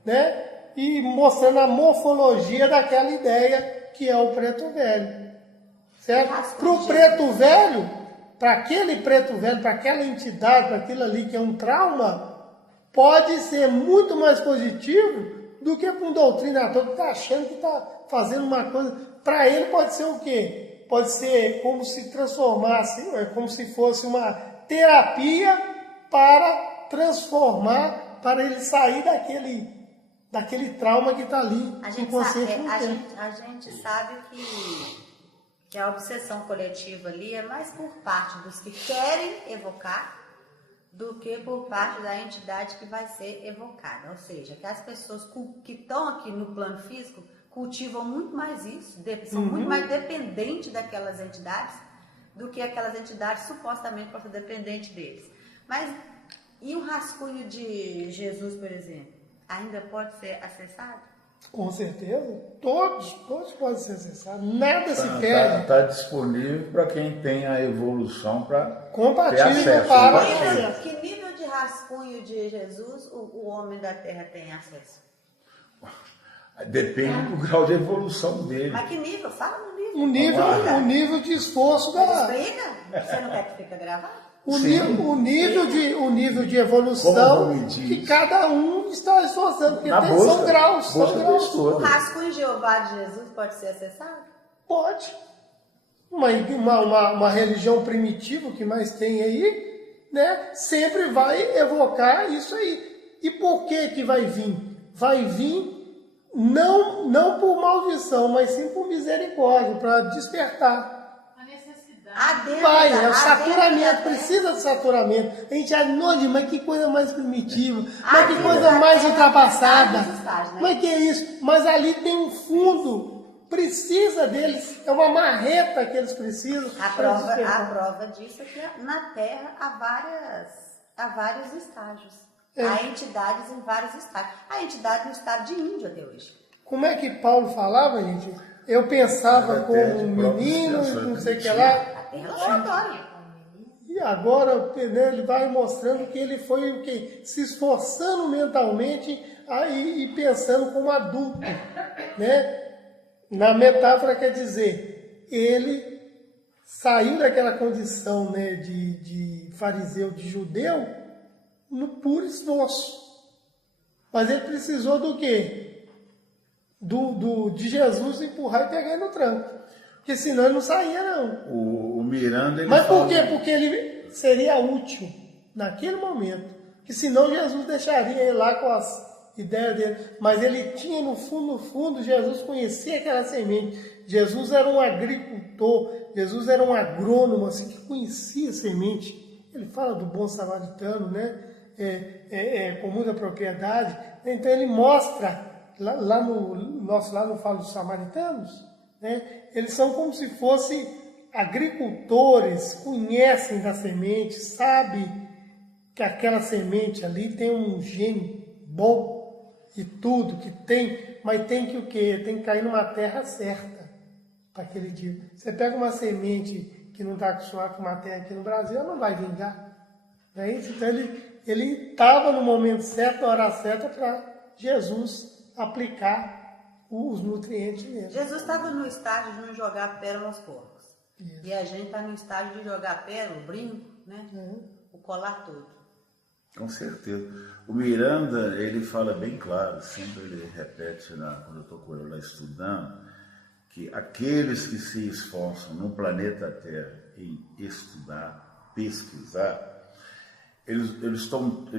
né, e mostrando a morfologia daquela ideia que é o Preto Velho. Certo? Para o Preto Velho, para aquele Preto Velho, para aquela entidade, para aquilo ali que é um trauma, pode ser muito mais positivo do que para um doutrinador que está achando que está fazendo uma coisa. Para ele pode ser o quê? Pode ser como se transformasse, como se fosse uma terapia para transformar, para ele sair daquele trauma que está ali. A gente sabe que a obsessão coletiva ali é mais por parte dos que querem evocar do que por parte da entidade que vai ser evocada. Ou seja, que as pessoas que estão aqui no plano físico cultivam muito mais isso, são muito mais dependentes daquelas entidades do que aquelas entidades supostamente possam ser dependentes deles. Mas e o rascunho de Jesus, por exemplo, ainda pode ser acessado? Com certeza. Todos podem ser acessados. Nada se perde. Está disponível para quem tem a evolução para compatível para acesso. Que nível de rascunho de Jesus o homem da Terra tem acesso? Depende do grau de evolução dele. Mas que nível? Fala no nível. O nível de esforço da... Explica? Você não quer que fique gravado? O nível de evolução que cada um está esforçando, porque são graus. O rascunho de Jeová de Jesus pode ser acessado? Pode. Uma religião primitiva que mais tem aí, né, sempre vai evocar isso aí. E por que vai vir? Vai vir não por maldição, mas sim por misericórdia, para despertar. É o saturamento, precisa de saturamento. A gente acha, mas que coisa mais primitiva, mas que coisa mais ultrapassada, mas que é isso? Mas ali tem um fundo, precisa deles, é uma marreta que eles precisam. A prova disso é que na Terra há vários estágios, há entidades em vários estágios, há entidade no estado de Índio até hoje. Como é que Paulo falava, gente? Eu pensava como um menino, não sei o que lá. E agora ele vai mostrando que ele foi o quê? Se esforçando mentalmente e pensando como adulto, né? Na metáfora quer dizer, ele saiu daquela condição, né, de fariseu, de judeu, no puro esforço. Mas ele precisou do quê? De Jesus empurrar e pegar ele no tranco. Porque senão ele não saía, não. O Miranda... Mas por quê? Porque ele seria útil naquele momento. Que senão Jesus deixaria ele lá com as ideias dele. Mas ele tinha no fundo, Jesus conhecia aquela semente. Jesus era um agricultor, Jesus era um agrônomo, assim, que conhecia a semente. Ele fala do bom samaritano, né? Com muita propriedade. Então ele mostra, lá no Fala dos Samaritanos, né? Eles são como se fosse agricultores conhecem da semente, sabem que aquela semente ali tem um gene bom e tudo que tem, mas tem que o quê? Tem que cair numa terra certa para aquele dia. Você pega uma semente que não está acostumada com uma terra aqui no Brasil, ela não vai vingar. Não é isso? Então ele estava no momento certo, na hora certa, para Jesus aplicar os nutrientes nele. Jesus estava no estágio de não jogar pérola aos porcos. E a gente está no estágio de jogar pérola, o brinco, né? O colar todo. Com certeza. O Miranda, ele fala bem claro, sempre ele repete quando eu estou com ele lá estudando, que aqueles que se esforçam no planeta Terra em estudar, pesquisar, eles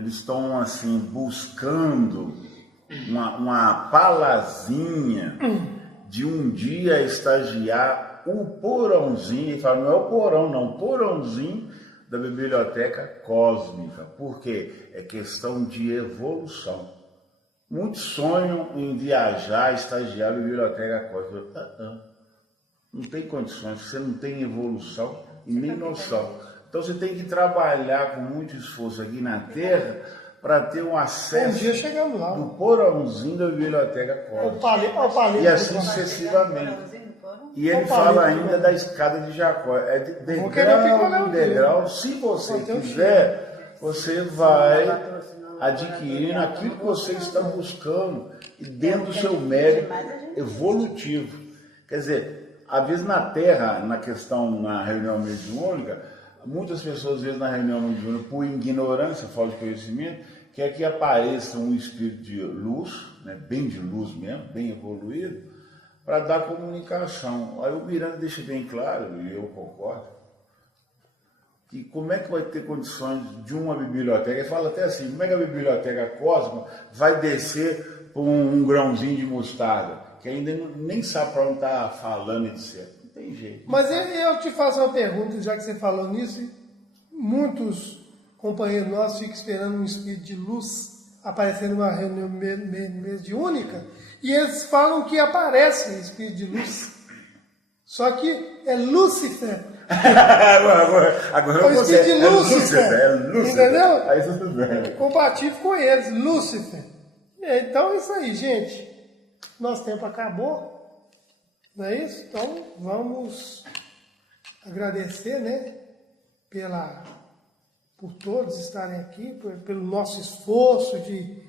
estão assim, buscando uma palazinha de um dia estagiar o porãozinho, ele fala, não é o porão não, o porãozinho da biblioteca cósmica, porque é questão de evolução. Muitos sonham em viajar, estagiar a biblioteca cósmica. Não tem condições, você não tem evolução e nem noção. Então você tem que trabalhar com muito esforço aqui na Terra para ter um acesso dia chegamos lá. do porãozinho da biblioteca cósmica. E assim sucessivamente. E ele fala ainda da escada de Jacó. É de degrau em degrau. Se você quiser, você vai adquirindo aquilo que você está buscando e dentro do seu mérito evolutivo. Quer dizer, às vezes na Terra, na reunião mediúnica, muitas pessoas, às vezes na reunião mediúnica, por ignorância, falta de conhecimento, quer que apareça um espírito de luz, né, bem de luz mesmo, bem evoluído, para dar comunicação. Aí o Miranda deixa bem claro, e eu concordo, que como é que vai ter condições de uma biblioteca, ele fala até assim, como é que a biblioteca cósmica vai descer por um grãozinho de mostarda, que ainda nem sabe para onde está falando, etc. Não tem jeito. Mas eu te faço uma pergunta, já que você falou nisso, muitos companheiros nossos ficam esperando um espírito de luz aparecer numa reunião mediúnica, e eles falam que aparece um espírito de luz. Só que é Lúcifer. agora o espírito de Lúcifer. É Lúcifer. Entendeu? Aí tudo bem. Compatível com eles, Lúcifer. Então é isso aí, gente. Nosso tempo acabou. Não é isso? Então vamos agradecer, né? Por todos estarem aqui, pelo nosso esforço de